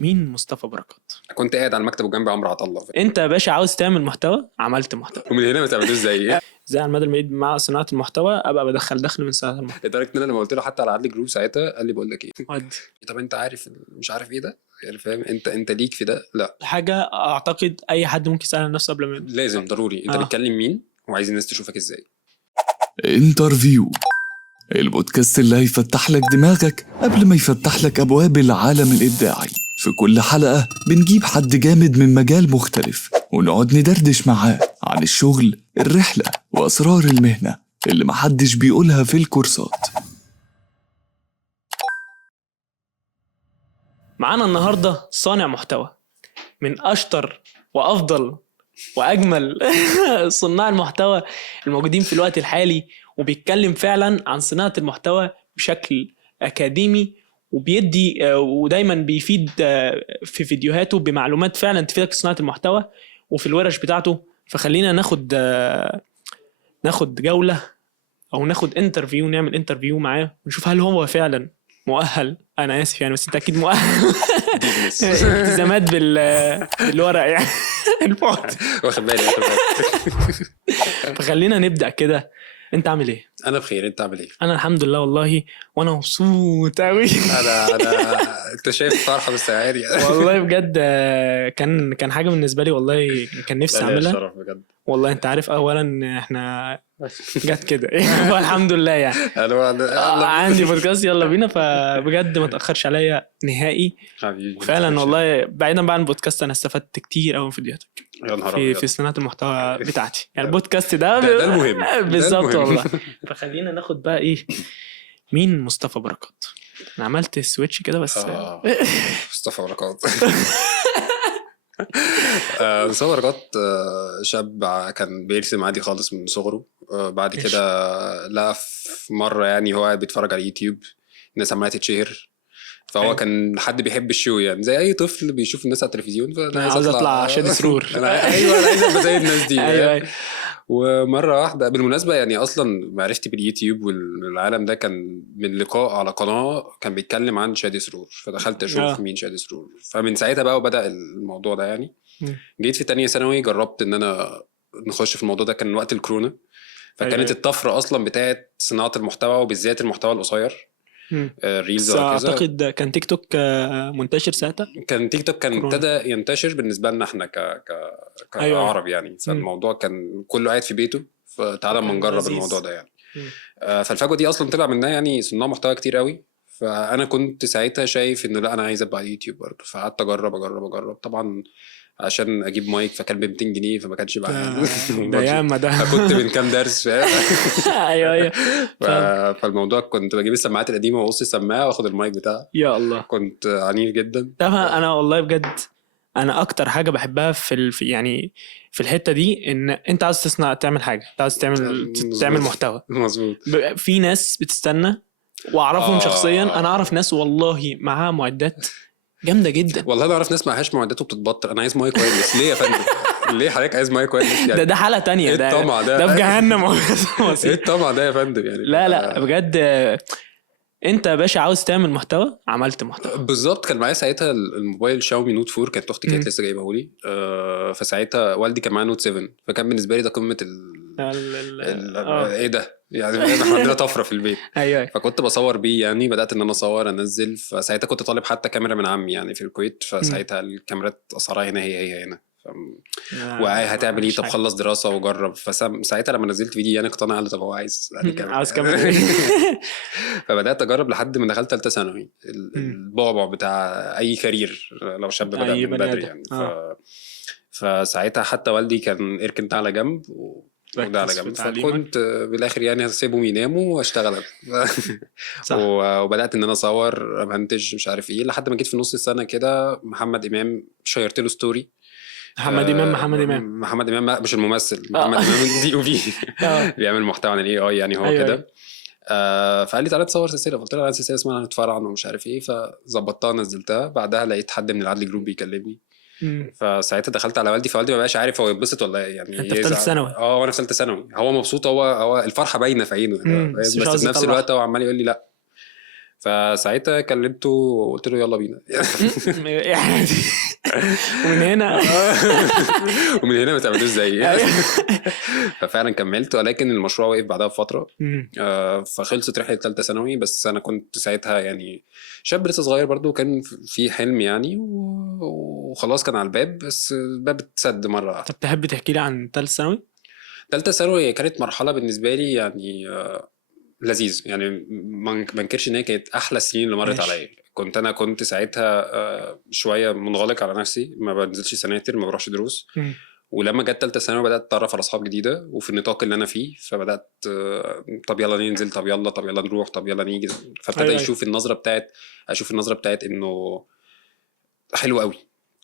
مين مصطفى بركات؟ كنت قاعد على المكتب وجنبي عمرو عطله. انت يا باشا عاوز تعمل محتوى، عملت محتوى. ومن هنا ما تعملوش زي زي على المدى البعيد مع صناعه المحتوى ابقى بدخل دخل من صناعه المحتوى. لدرجه ان انا لما قلت له حتى على عدلي جروب ساعتها قال لي بقول لك ايه، ودي طب انت عارف مش عارف ايه ده يعني، فاهم انت ليك في ده؟ لا حاجه اعتقد اي حد ممكن يسال نفسه قبل ما لازم ضروري انت بتكلم مين وعايز الناس تشوفك ازاي. انترفيو، البودكاست اللي هيفتح لك دماغك قبل ما يفتح لك أبواب العالم الإبداعي. في كل حلقة بنجيب حد جامد من مجال مختلف ونقعد ندردش معاه عن الشغل، الرحلة وأسرار المهنة اللي محدش بيقولها في الكورسات. معانا النهارده صانع محتوى من اشطر وافضل واجمل صناع المحتوى الموجودين في الوقت الحالي، وبيتكلم فعلا عن صناعة المحتوى بشكل اكاديمي، وبيدي ودايما بيفيد في فيديوهاته بمعلومات فعلا تفيدك في صناعة المحتوى وفي الورش بتاعته. فخلينا ناخد جولة او ناخد انترفيو، نعمل انترفيو معاه ونشوف هل هو فعلا مؤهل. انا اسف يعني، بس انت اكيد مؤهل. التزامات بالورق يعني. الفوت واخد بالي. فخلينا نبدأ كده. انت عامل ايه؟ انا بخير، انت عامل ايه؟ انا الحمد لله والله، وانا مبسوط قوي. انا انت شايف فرحه بس عادي والله بجد كان حاجه بالنسبه لي، والله كان نفسي اعملها. شرف بجد والله انت عارف، اولا احنا جت كده والحمد لله يعني. عندي بودكاست يلا بينا، فبجد ما تاخرش عليا نهائي فعلا. والله بعيدا بقى عن البودكاست، انا استفدت كتير قوي من فيديوهاتك في صناعه المحتوى بتاعتي يعني. البودكاست ده المهم بالظبط والله. فخلينا ناخد بقى ايه، مين مصطفى بركات؟ انا عملت سويتش كده بس. مصطفى بركات. مصطفى بركات شاب كان بيرسم عادي خالص من صغره. بعد كده لا في مرة يعني هو قاعد بيتفرج على يوتيوب الناس عمالة تتشهر، فهو كان حد بيحب الشو يعني، زي اي طفل بيشوف الناس على التلفزيون فانا عايز اطلع شادي سرور. ايوه انا عايز ابقى زي الناس دي. ايوه. ومره واحده بالمناسبه يعني، اصلا معرفتي باليوتيوب والعالم ده كان من لقاء على قناه كان بيتكلم عن شادي سرور، فدخلت اشوف مين شادي سرور، فمن ساعتها بقى وبدا الموضوع ده يعني. جيت في تانية ثانوي جربت ان انا نخش في الموضوع ده، كان وقت الكورونا، فكانت الطفره اصلا بتاعت صناعه المحتوى وبالذات المحتوى القصير، ريلز وكذا. اعتقد كان تيك توك منتشر ساعتها. كان تيك توك كان ابتدى ينتشر بالنسبه لنا احنا كعرب يعني، فالموضوع كان كله قاعد في بيته، فتعالى ما نجرب الموضوع ده يعني. فالفجوه دي اصلا طلع منها يعني صناع محتوى كتير قوي، فانا كنت ساعتها شايف انه لا انا عايز ابقى على يوتيوب برضه، فقعدت اجرب طبعا عشان اجيب مايك، فكان ب 200 جنيه فما كانش بقى ده ياما ده. فكنت من كام درس ايوه. فالموضوع كنت بجيب السماعات القديمه واقص السماعه واخد المايك بتاعها. يا الله كنت عنيف جدا. طبعا. انا والله بجد انا اكتر حاجه بحبها في يعني في الحته دي، ان انت عايز تعمل حاجه، انت عايز تعمل محتوى. مظبوط. في ناس بتستنى واعرفهم شخصيا. انا اعرف ناس والله معاها معدات جامده جدا. والله انا اعرف ناس معهاش معدات وبتتبطل. انا عايز مايك وايرلس. ليه يا فندم؟ ليه حضرتك عايز مايك وايرلس يعني؟ ده حاله تانية. إيه الطمع ده في جهنم. ايه الطمع ده يا فندم يعني؟ لا بجد انت يا باشا عاوز تعمل محتوى، عملت محتوى. بالظبط. كان معايا ساعتها الموبايل شاومي نوت 4، كانت اختي كانت لسه جايبه لي. فساعتها والدي كان معاه نوت 7، فكان بالنسبه لي ده قمه ايه ده يعني، احنا عندنا طفره في البيت. ايوه. فكنت بصور بيه يعني، بدات ان انا اصور انزل. فساعتها كنت طالب حتى كاميرا من عمي يعني في الكويت، فساعتها الكاميرات اسعارها هنا هي هنا. وهتعمل ايه؟ طب خلص دراسه وجرب. فساعتها لما نزلت فيديو يعني اقتنع، قال طب هو عايز كاميرا. فبدات اجرب لحد ما دخلت ثالثه ثانوي. البعبع بتاع اي كارير لو شاب بدا من بدري يعني. فساعتها حتى والدي كان اركن على جنب وده على جنب، فكنت بالاخر يعني هسيبهم يناموا واشتغل. وبدات ان انا اصور منتج مش عارف ايه، لحد ما جيت في نص السنه كده محمد امام شيرت له ستوري. محمد امام مش الممثل، محمد امام دي او في بيعمل محتوى عن الاي اي يعني هو كده. فقال لي تعالى تصور سلسله، قلت له على سلسله اسمها هنتفرع عنه ومش عارف ايه، فظبطتها نزلتها. بعدها لقيت حد من العدلي جروب بيكلمني، فساعتها دخلت على والدي، فوالدي ما بقاش عارف هو يتبسط ولا ايه يعني. انت في ثالثه ثانوي؟ وانا في ثالثه ثانوي. هو مبسوط، هو الفرحه باينه في عينه، بس في نفس الوقت هو عمال يقول لي لا. فساعتها كلمته وقلت له يلا بينا. يعني ومن هنا ومن هنا ما تعملوش زيي. ففعلا كملت، ولكن المشروع وقف بعدها بفتره. فخلصت رحله ثالثه ثانوي، بس انا كنت ساعتها يعني شاب لسه صغير برضو، كان في حلم يعني وخلاص كان على الباب، بس الباب اتسد مره واحده. طب تحب تحكي لي عن ثالثه ثانوي؟ ثالثه ثانوي كانت مرحله بالنسبه لي يعني لذيذ يعني، ما انكرش ان هي كانت احلى السنين اللي مرت عليا. كنت ساعتها شويه منغلق على نفسي، ما بنزلش سناتر، ما بروحش دروس. ولما جت ثالثه ثانوي بدات اتعرف على اصحاب جديده وفي النطاق اللي انا فيه، فبدات طب يلا ننزل، طب يلا نروح، طب يلا نيجي. فابتدى اشوف النظره بتاعت انه حلو قوي،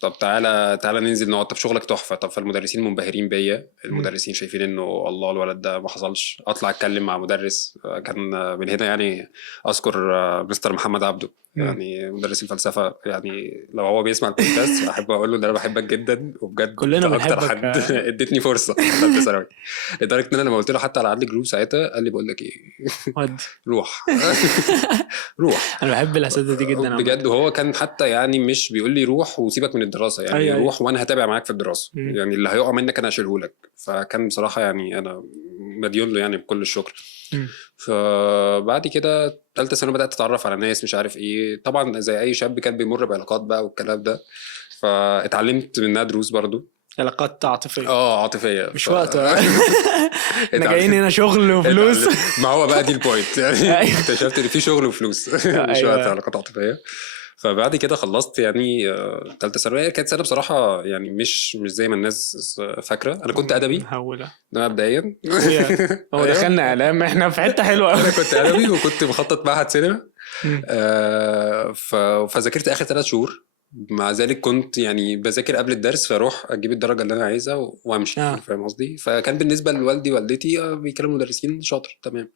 طب تعالى ننزل نقعد، طب شغلك تحفه، طب فالمدرسين منبهرين بيا، المدرسين شايفين انه الله الولد ده ما حصلش. اطلع اتكلم مع مدرس كان من هنا يعني اذكر مستر محمد عبده، يعني مدرس الفلسفه، يعني لو هو بيسمع البودكاست احب اقول له ان انا بحبك جدا، وبجد كلنا اكتر حد ادتني فرصه في ثالثه ثانوي، لدرجه ان انا لما قلت له حتى على عدل جروب ساعتها قال لي بقول لك ايه روح. انا بحب الاساتذه دي جدا بجد. وهو كان حتى يعني مش بيقول لي روح وسيبك من الدراسه، يعني روح وانا هتابع معاك في الدراسه، يعني اللي هيقع منك انا هشيله لك. فكان بصراحه يعني انا مديون له يعني بكل الشكر. فبعد كده ثالثه ثانوي بدات اتعرف على ناس مش عارف ايه، طبعا زي اي شاب كان بيمر بعلاقات بقى والكلام ده، فاتعلمت منها دروس برضو. علاقات عاطفيه؟ عاطفيه مش وقت احنا جايين هنا شغل وفلوس. ما هو بقى دي البوينت يعني. اكتشفت ان في شغل وفلوس مش وقت علاقات عاطفيه. فبعد كده خلصت يعني ثالثه ثانوي. كانت سنه بصراحه يعني مش زي ما الناس فاكره. انا كنت ادبي ده مبدئيا. هو دخلنا اعلام، احنا في حته حلوه. انا كنت ادبي وكنت بخطط معهد سينما. فذاكرت اخر 3 شهور. مع ذلك كنت يعني بذاكر قبل الدرس، فاروح اجيب الدرجه اللي انا عايزها وامشي. فاهم قصدي؟ فكان بالنسبه لوالدي والدتي بيكلموا مدرسين شاطر تمام.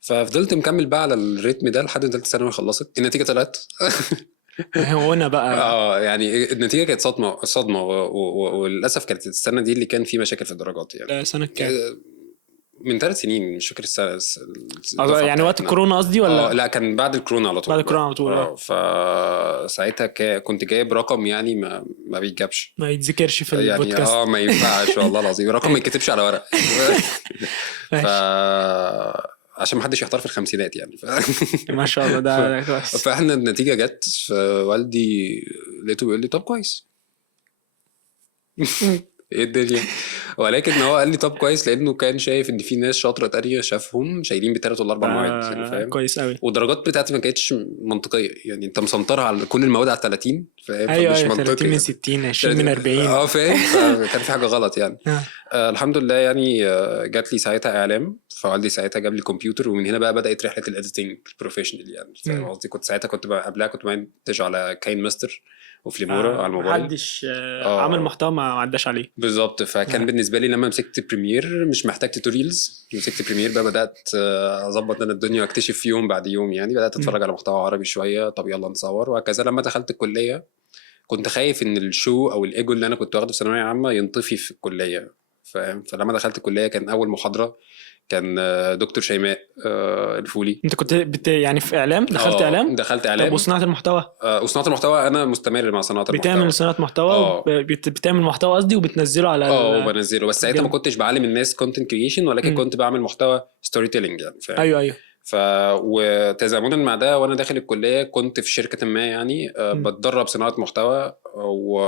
ففضلت مكمل بقى على الريتم ده لحد ثالثه ثانوي خلصت. النتيجه طلعت هنا بقى يعني النتيجه كانت صدمه وللاسف كانت السنه دي اللي كان في مشاكل في الدرجات. يعني سنه كام؟ من 3 سنين مش فاكر السنه يعني وقت الكورونا قصدي ولا لا كان بعد الكورونا على طول. بعد الكورونا على طول. فساعتها كنت جايب رقم يعني ما بيتجابش، ما يتذكرش في البودكاست يعني ما ينفعش والله العظيم. رقم ما يتكتبش على ورق. عشان ما حدش يحتار في الخمسينات يعني. ما شاء الله ده كويس. فاحنا النتيجه جت، والدي لقيته بيقول لي طب كويس. ايه الدنيا؟ ولكن هو قال لي طب كويس لانه كان شايف ان في ناس شاطره تانية شافهم شايلين ب3 ولا 4 مواد يعني. فاهم؟ كويس قوي. والدرجات بتاعتي ما كانتش منطقيه، يعني انت مسنطرها على كل المواد على 30. فاهم؟ أيوة مش 30 من 60 20 من 40. فاهم؟ فكان في حاجه غلط يعني. الحمد لله يعني جات لي ساعتها اعلام، فوالدي ساعتها جاب لي كمبيوتر، ومن هنا بقى بدات رحله الاديتنج البروفيشنال يعني. فاهم قصدي؟ كنت ساعتها قبلها كنت منتج على كاين ماستر وفليمورا على الموبايل. محدش عمل محتوى ما عداش عليه بالظبط. فكان بالنسبه لي لما مسكت بريمير مش محتاج توتوريالز، مسكت بريمير بقى بدات اظبط انا الدنيا واكتشف في يوم بعد يوم يعني. بدات اتفرج على محتوى عربي شويه، طب يلا نصور وهكذا. لما دخلت الكليه كنت خايف ان الشو او الايجو اللي انا كنت واخده في ثانويه عامه ينطفي في الكليه. فاهم؟ فلما دخلت الكليه كان اول محاضره كان دكتور شيماء الفولي. انت كنت يعني في اعلام؟ دخلت اعلام؟ دخلت اعلام. طب وصناعه المحتوى؟ وصناعه المحتوى انا مستمر مع صناعه المحتوى. بتعمل صناعه محتوى بتعمل محتوى قصدي وبتنزله على وبنزله. بس ساعتها ما كنتش بعلم الناس كونتنت كرييشن، ولكن كنت بعمل محتوى ستوري تيلينج يعني. فاهم؟ ايوه وتزامنا مع ده وانا داخل الكليه كنت في شركه ما يعني بتدرب صناعه محتوى و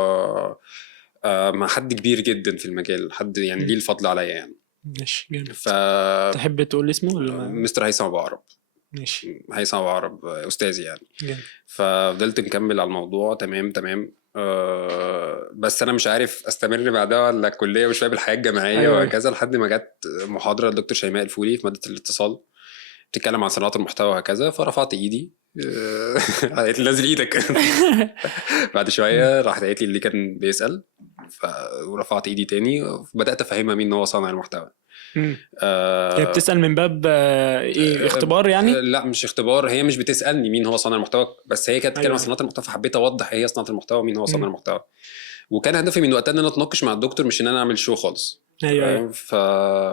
مع حد كبير جدا في المجال، حد يعني ليه الفضل عليا يعني. ماشي جامد. تحب تقول اسمه ولا مستر هيثم ابو عرب؟ ماشي. هيثم ابو عرب استاذي يعني. جامد. ففضلت مكمل على الموضوع تمام. بس انا مش عارف استمر بعدها ولا الكليه مش فاهم الحياه الجامعيه وهكذا، لحد ما جت محاضره للدكتور شيماء الفولي في ماده الاتصال بتتكلم عن صناعه المحتوى وهكذا. فرفعت ايدي قالت لي نزل ايدك. بعد شويه راحت قالت لي اللي كان بيسال، ورفعت ايدي تاني وبدات افهمها مين هو صانع المحتوى. هي بتسال من باب ايه؟ اختبار يعني؟ لا مش اختبار، هي مش بتسالني مين هو صانع المحتوى، بس هي كانت بتتكلم عن صناعه المحتوى، فحبيت اوضح ايه هي صناعه المحتوى ومين هو صانع المحتوى. وكان هدفي من وقتها ان انا اتناقش مع الدكتور، مش ان انا اعمل شو خالص. ايوه.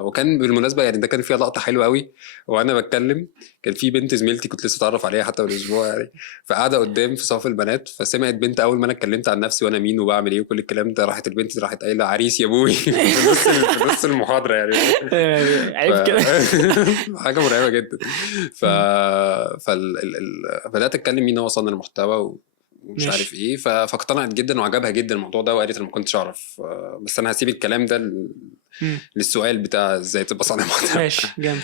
وكان بالمناسبه يعني ده كان فيها لقطه حلوه قوي، وانا بتكلم كان في بنت زميلتي كنت لسه اتعرف عليها حتى من اسبوع يعني، فقاعده قدام في صف البنات، فسمعت بنت اول ما انا اتكلمت عن نفسي وانا مين وبعمل ايه وكل الكلام ده، راحت البنت دي راحت قايله عريس يا ابوي في نص المحاضره يعني. عيب كده. حاجه مرعبه جدا. بدات اتكلم مين هو صانع المحتوى ومش عارف ايه، فاقتنعت جدا وعجبها جدا الموضوع ده، وقالت انا ما كنتش اعرف، بس انا هسيب الكلام ده للسؤال بتاع ازاي تبقى صانع محتوى. ماشي جامد.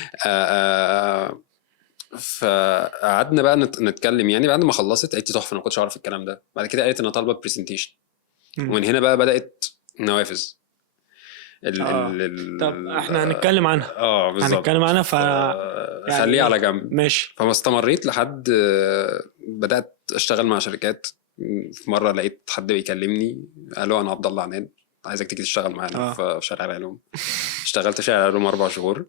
فقعدنا بقى نتكلم يعني، بعد ما خلصت قالت لي تحفه انا ما كنتش اعرف الكلام ده. بعد كده قالت انا طالبه برزنتيشن، ومن هنا بقى بدات نوافذ. طب احنا هنتكلم عنها. بالظبط هنتكلم عنها يعني خليه على جنب. ماشي. فما استمريت لحد بدات اشتغل مع شركات. في مره لقيت حد بيكلمني قال له انا عبد الله عنان عايزك تيجي تشتغل معانا في شارع العلوم. اشتغلت في شارع العلوم 4 شهور.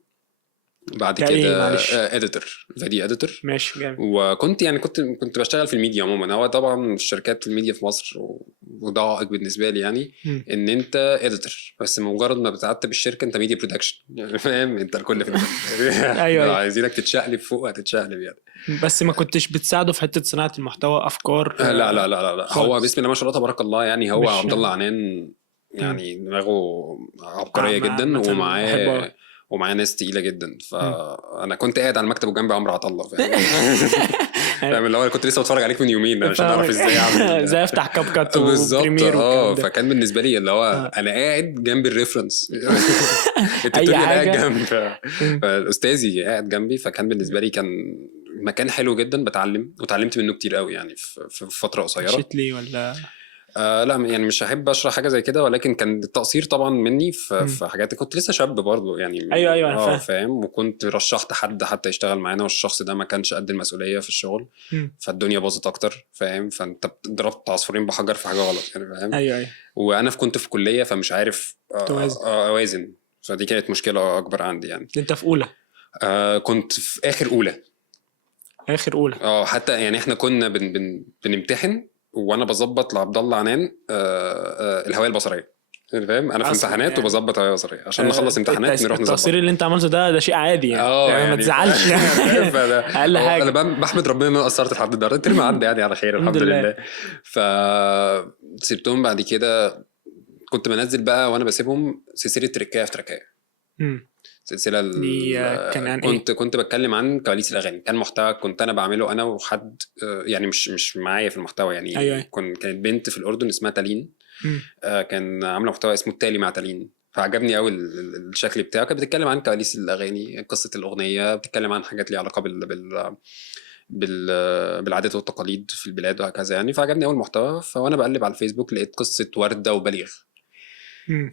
بعد كده اديتور، فيديو اديتور. ماشي جامد. وكنت يعني كنت بشتغل في الميديا عموما. هو طبعا الشركات في الميديا في مصر وده عائق بالنسبه لي يعني ان انت اديتور، بس مجرد ما بتعتب الشركه انت ميديا برودكشن يعني، فاهم انت الكل في ايوه عايزينك تتشقلب فوق هتتشقلب يعني. بس ما كنتش بتساعده في حته صناعه المحتوى افكار؟ لا لا لا لا هو بسم الله ما شاء الله تبارك الله يعني، هو عبد الله عنان يعني دماغه عبقريه جدا، ومعاه ناس تقيله جدا. فانا كنت قاعد على المكتب وجنبي عمرو عطله، فاهم اللي هو كنت لسه بتفرج عليك من يومين عشان اعرف ازاي اعمل ازاي افتح كاب كات وبريمير. فكان بالنسبه لي اللي هو انا قاعد جنب الريفرنس التوتوريال قاعد جنب فالاستاذي قاعد جنبي. فكان بالنسبه لي كان مكان حلو جدا، وتعلمت منه كتير قوي يعني في فتره قصيره. مشيت لي ولا لا يعني مش هحب اشرح حاجه زي كده، ولكن كان التقصير طبعا مني في حاجات. كنت لسه شاب برضو يعني. ايوه انا فاهم. وكنت رشحت حد حتى يشتغل معانا، والشخص ده ما كانش قد المسؤوليه في الشغل. فالدنيا باظت اكتر، فاهم. فانت ضربت عصفورين بحجر في حاجه غلط يعني، فاهم. ايوه وانا كنت في كليه فمش عارف اوازن. فدي كانت مشكله اكبر عندي يعني. انت في اولى؟ كنت في اخر اولى. حتى يعني احنا كنا بنمتحن وانا بظبط لعبد الله عنان الهويه البصريه، فاهم. انا في امتحانات يعني. وبظبط هويه بصريه عشان نخلص امتحانات نروح نظبط. التقصير اللي انت عملته ده شيء عادي يعني ما تزعلش يعني. اقل حاجه. انا بحمد ربنا ان انا قصرت لحد النهارده. الترم عدى يعني على خير الحمد لله. فسيبتهم. بعد كده كنت بنزل بقى وانا بسيبهم سلسله تركايه في تركايه. سلسله كان عن كنت بتكلم عن كواليس الاغاني. كان محتوى كنت انا بعمله انا وحد يعني مش معايا في المحتوى يعني. أيوة. كانت بنت في الاردن اسمها تالين. كان عامله محتوى اسمه التالي مع تالين، فعجبني قوي الشكل بتاعه. كانت بتتكلم عن كواليس الاغاني، قصه الاغنيه، بتتكلم عن حاجات ليها علاقه بالعادات والتقاليد في البلاد وهكذا يعني. فعجبني قوي المحتوى. فوانا بقلب على الفيسبوك لقيت قصه ورده وبليغ.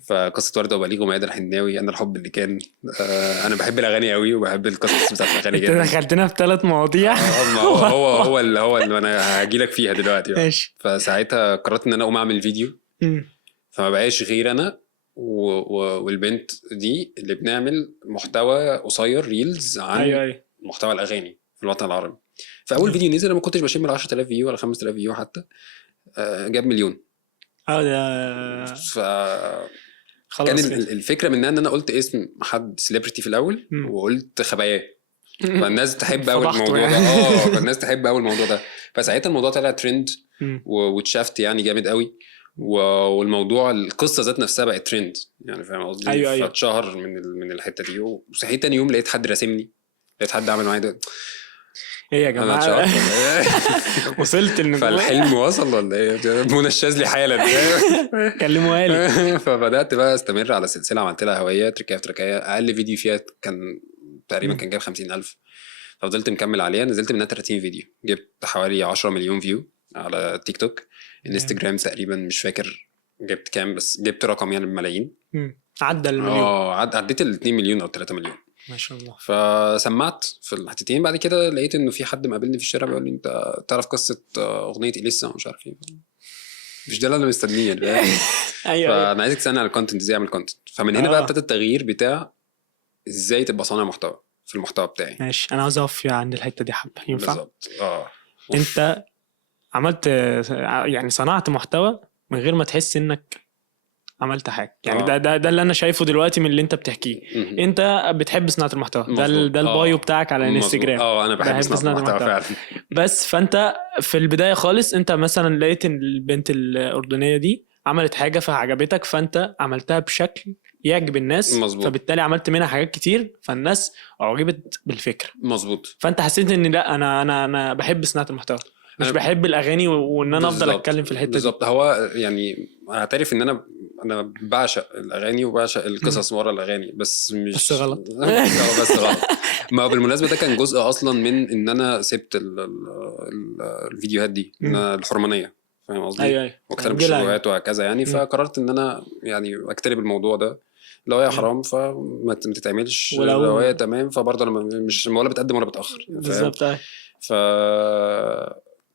فقصه ورده وبليغ وميادة الحناوي، انا الحب اللي كان. انا بحب الاغاني قوي وبحب القصص بتاعت الاغاني جدا. دخلتنا في 3 مواضيع. هو اللي انا هاجي لك فيها دلوقتي. فساعتها قررت ان انا اقوم اعمل فيديو. فما بقاش غير انا والبنت دي اللي بنعمل محتوى قصير ريلز عن محتوى الاغاني في الوطن العربي. فاول فيديو نزل انا ما كنتش بشم ال 10000 فيو ولا 5000 فيو حتى. جاب مليون. كان الفكره من ان انا قلت اسم حد سيلبرتي في الاول وقلت خباياه. فالناس تحب اول الموضوع ده. فالناس تحب اول الموضوع ده. فساعتها الموضوع طلع ترند واتشافت يعني جامد قوي. والموضوع القصه ذات نفسها بقت ترند يعني، فاهم قصدي. أيوة. فاتشهر من الحته دي. وصحيت تاني يوم لقيت حد راسمني، لقيت حد عمل معايا ايه يا جماعه. وصلت فالحلم وصل ولا ايه؟ منى الشاذلي حالا كلموها لي. فبدات بقى استمر على سلسله عملت لها هويه تركايه. اقل فيديو فيها كان تقريبا كان جاب 50,000. ففضلت مكمل عليها. نزلت منها 30 فيديو، جبت حوالي 10 مليون فيو على تيك توك. انستجرام تقريبا مش فاكر جبت كام، بس جبت رقم يعني بالملايين. عدى المليون. عديت ال 2 مليون او 3 مليون ما شاء الله. فسمعت في الحتتين. بعد كده لقيت انه في حد مقابلني في الشارع بيقول لي انت تعرف قصه اغنيه اليسا ومش عارف ايه. مش ده اللي انا مستنيه يعني. ايوه. فانا عايزك تسالني على الكونتنت، ازاي اعمل كونتنت. فمن هنا بقى ابتدى التغيير بتاع ازاي تبقى صانع محتوى في المحتوى بتاعي. ماشي. انا عاوز اقف عند الحته دي حبه، ينفع؟ بالظبط. انت عملت يعني صنعت محتوى من غير ما تحس انك عملت حاجه يعني. ده اللي انا شايفه دلوقتي من اللي انت بتحكيه. انت بتحب صناعه المحتوى، ده البايو بتاعك على الانستجرام. انا بحب صناعه المحتوى فعلا. بس فانت في البدايه خالص انت مثلا لقيت ان البنت الاردنيه دي عملت حاجه فعجبتك، فانت عملتها بشكل يعجب الناس. مزبوط. فبالتالي عملت منها حاجات كتير فالناس اعجبت بالفكره. مظبوط. فانت حسيت ان لا انا بحب صناعه المحتوى، مش بحب الاغاني وان انا افضل اتكلم في الحته دي. بالظبط. هو يعني اعترف ان انا بعشق الاغاني وبعشق القصص ورا الاغاني، بس مش بس غلط. بس غلط. ما بالمناسبه ده كان جزء اصلا من ان انا سبت الفيديوهات دي الحرمانيه، فاهم قصدي؟ ايوه واكترب الشبهات وهكذا يعني. فقررت ان انا يعني اكترب الموضوع ده. لو هي حرام فما تتعملش، لو هي تمام فبرضه انا مش ولا بتقدم ولا بتاخر بالظبط. ف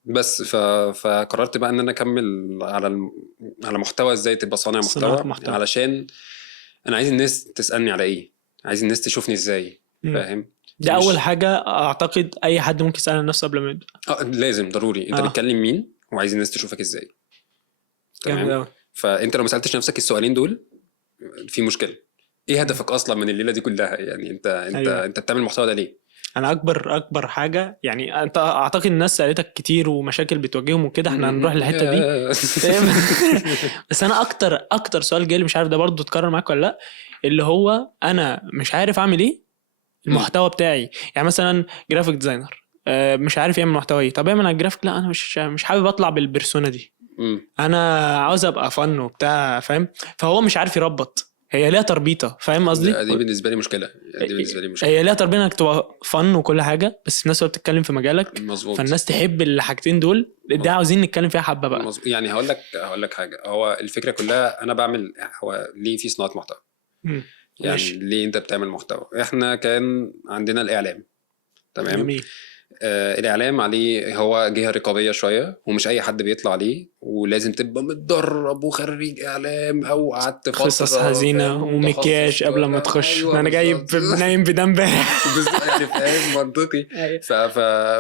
بس فقررت بقى ان انا اكمل على محتوى ازاي تبقى صانع محتوى. علشان انا عايز الناس تسالني على ايه، عايز الناس تشوفني ازاي، فاهم؟ ده اول حاجه اعتقد اي حد ممكن يسال نفسه قبل ما يبدا. لازم ضروري انت بتكلم مين وعايز الناس تشوفك ازاي. تمام. فانت لو ما سالتش نفسك السؤالين دول في مشكله. ايه هدفك اصلا من الليله دي كلها يعني؟ انت بتعمل المحتوى ده ليه؟ انا اكبر حاجه يعني، انت اعتقد الناس سالتك كتير ومشاكل بتواجههم وكده، احنا هنروح للحته دي. بس انا اكتر سؤال جالي، مش عارف ده برضو اتكرر معاك ولا لا، اللي هو انا مش عارف اعمل ايه المحتوى بتاعي. يعني مثلا جرافيك ديزاينر مش عارف يعمل محتوى ايه، طب اعمل على الجرافيك. لا انا مش حابب اطلع بالبرسونا دي، انا عاوز ابقى فن وبتاع، فاهم؟ فهو مش عارف يربط، هي ليها تربيطه، فاهم قصدي؟ دي بالنسبه لي مشكله. هي ليها تربيطه انك تبقى فن وكل حاجه، بس في ناس بتتكلم في مجالك. مزبوط. فالناس تحب الحاجتين دول، ده عاوزين نتكلم فيها حبه بقى. يعني هقول لك حاجه. هو الفكره كلها انا بعمل هو ليه في صناعه محتوى. يعني ماشي. ليه انت بتعمل محتوى؟ احنا كان عندنا الاعلام، تمام. جميل. الاعلام عليه هو جهه رقابيه شويه، ومش اي حد بيطلع عليه، ولازم تبقى متدرب وخريج اعلام او قعدت فتره قصص حزينه ومكياج قبل ما تخش. أيوة انا جاي نايم بدم امبارح يعني فاهم منطقي.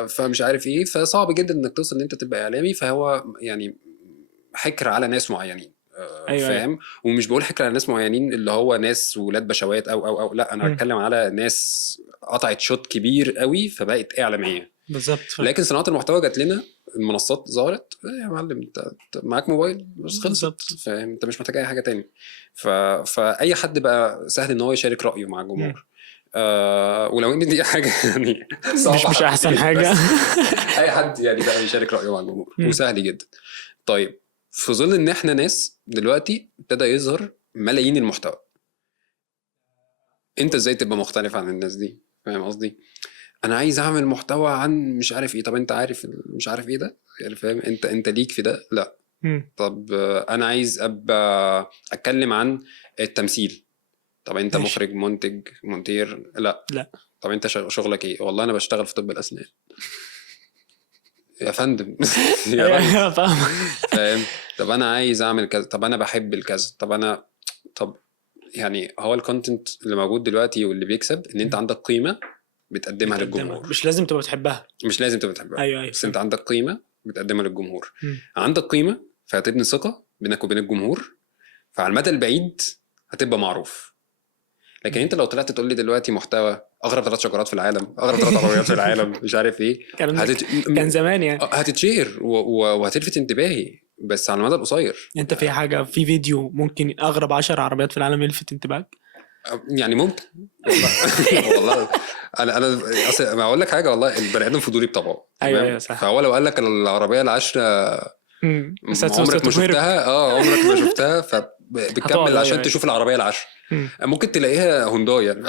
فمش عارف ايه، فصعب جدا انك توصل ان انت تبقى اعلامي. فهو يعني حكر على ناس معينين. أيوة فاهم. أيوة. ومش بقول حكر على ناس معينين اللي هو ناس ولاد بشوات او لا، انا بتكلم على ناس قطعت شوط كبير قوي فبقت اعلاميه. بالظبط. لكن صناعه المحتوى جات لنا، المنصات ظهرت، يا معلم انت معاك موبايل بس خلصت، فاهم؟ انت مش محتاج اي حاجه تاني. فاي حد بقى سهل ان هو يشارك رايه مع الجمهور. ولو ان دي حاجه يعني مش احسن حاجه. اي حد يعني بقى يشارك رايه مع الجمهور وسهل جدا. طيب في ظل ان احنا ناس دلوقتي ابتدى يظهر ملايين المحتوى، انت ازاي تبقى مختلف عن الناس دي؟ فاهم قصدي؟ انا عايز اعمل محتوى عن مش عارف ايه. طب انت عارف مش عارف ايه ده يعني، فاهم؟ انت ليك في ده؟ لا. طب انا عايز ابقى اتكلم عن التمثيل. طب انت ماشي. مخرج، منتج، مونتير؟ لا. طب انت شغلك ايه؟ والله انا بشتغل في طب الاسنان. يا فندم يا ريس، فاهم؟ طب انا عايز اعمل كذا، طب انا بحب الكذا، طب يعني هو الكونتنت اللي موجود دلوقتي واللي بيكسب ان انت عندك قيمه بتقدمها للجمهور. مش لازم تبقى بتحبها. أيوة. بس انت عندك قيمه بتقدمها للجمهور. عندك قيمه فهتبني ثقه بينك وبين الجمهور، فعلى المدى البعيد هتبقى معروف. لكن انت لو طلعت تقول لي دلوقتي محتوى اغرب 3 شجرات في العالم، اغرب 3 عربيات في العالم، مش عارف ايه، كان زمان يعني هتتشير وهتلفت انتباهي، بس على المدى القصير. انت في حاجه في فيديو ممكن اغرب 10 عربيات في العالم يلفت انتباهك؟ يعني ممكن والله انا اصل ما اقول لك حاجه، والله البني ادم فضولي بطبعه. ايوه صح. فهو لو قال لك العربيه العاشره عمرك ما شفتها، عمرك ما شفتها، فبتكمل عشان تشوف العربيه العاشره. ممكن تلاقيها هونداي يعني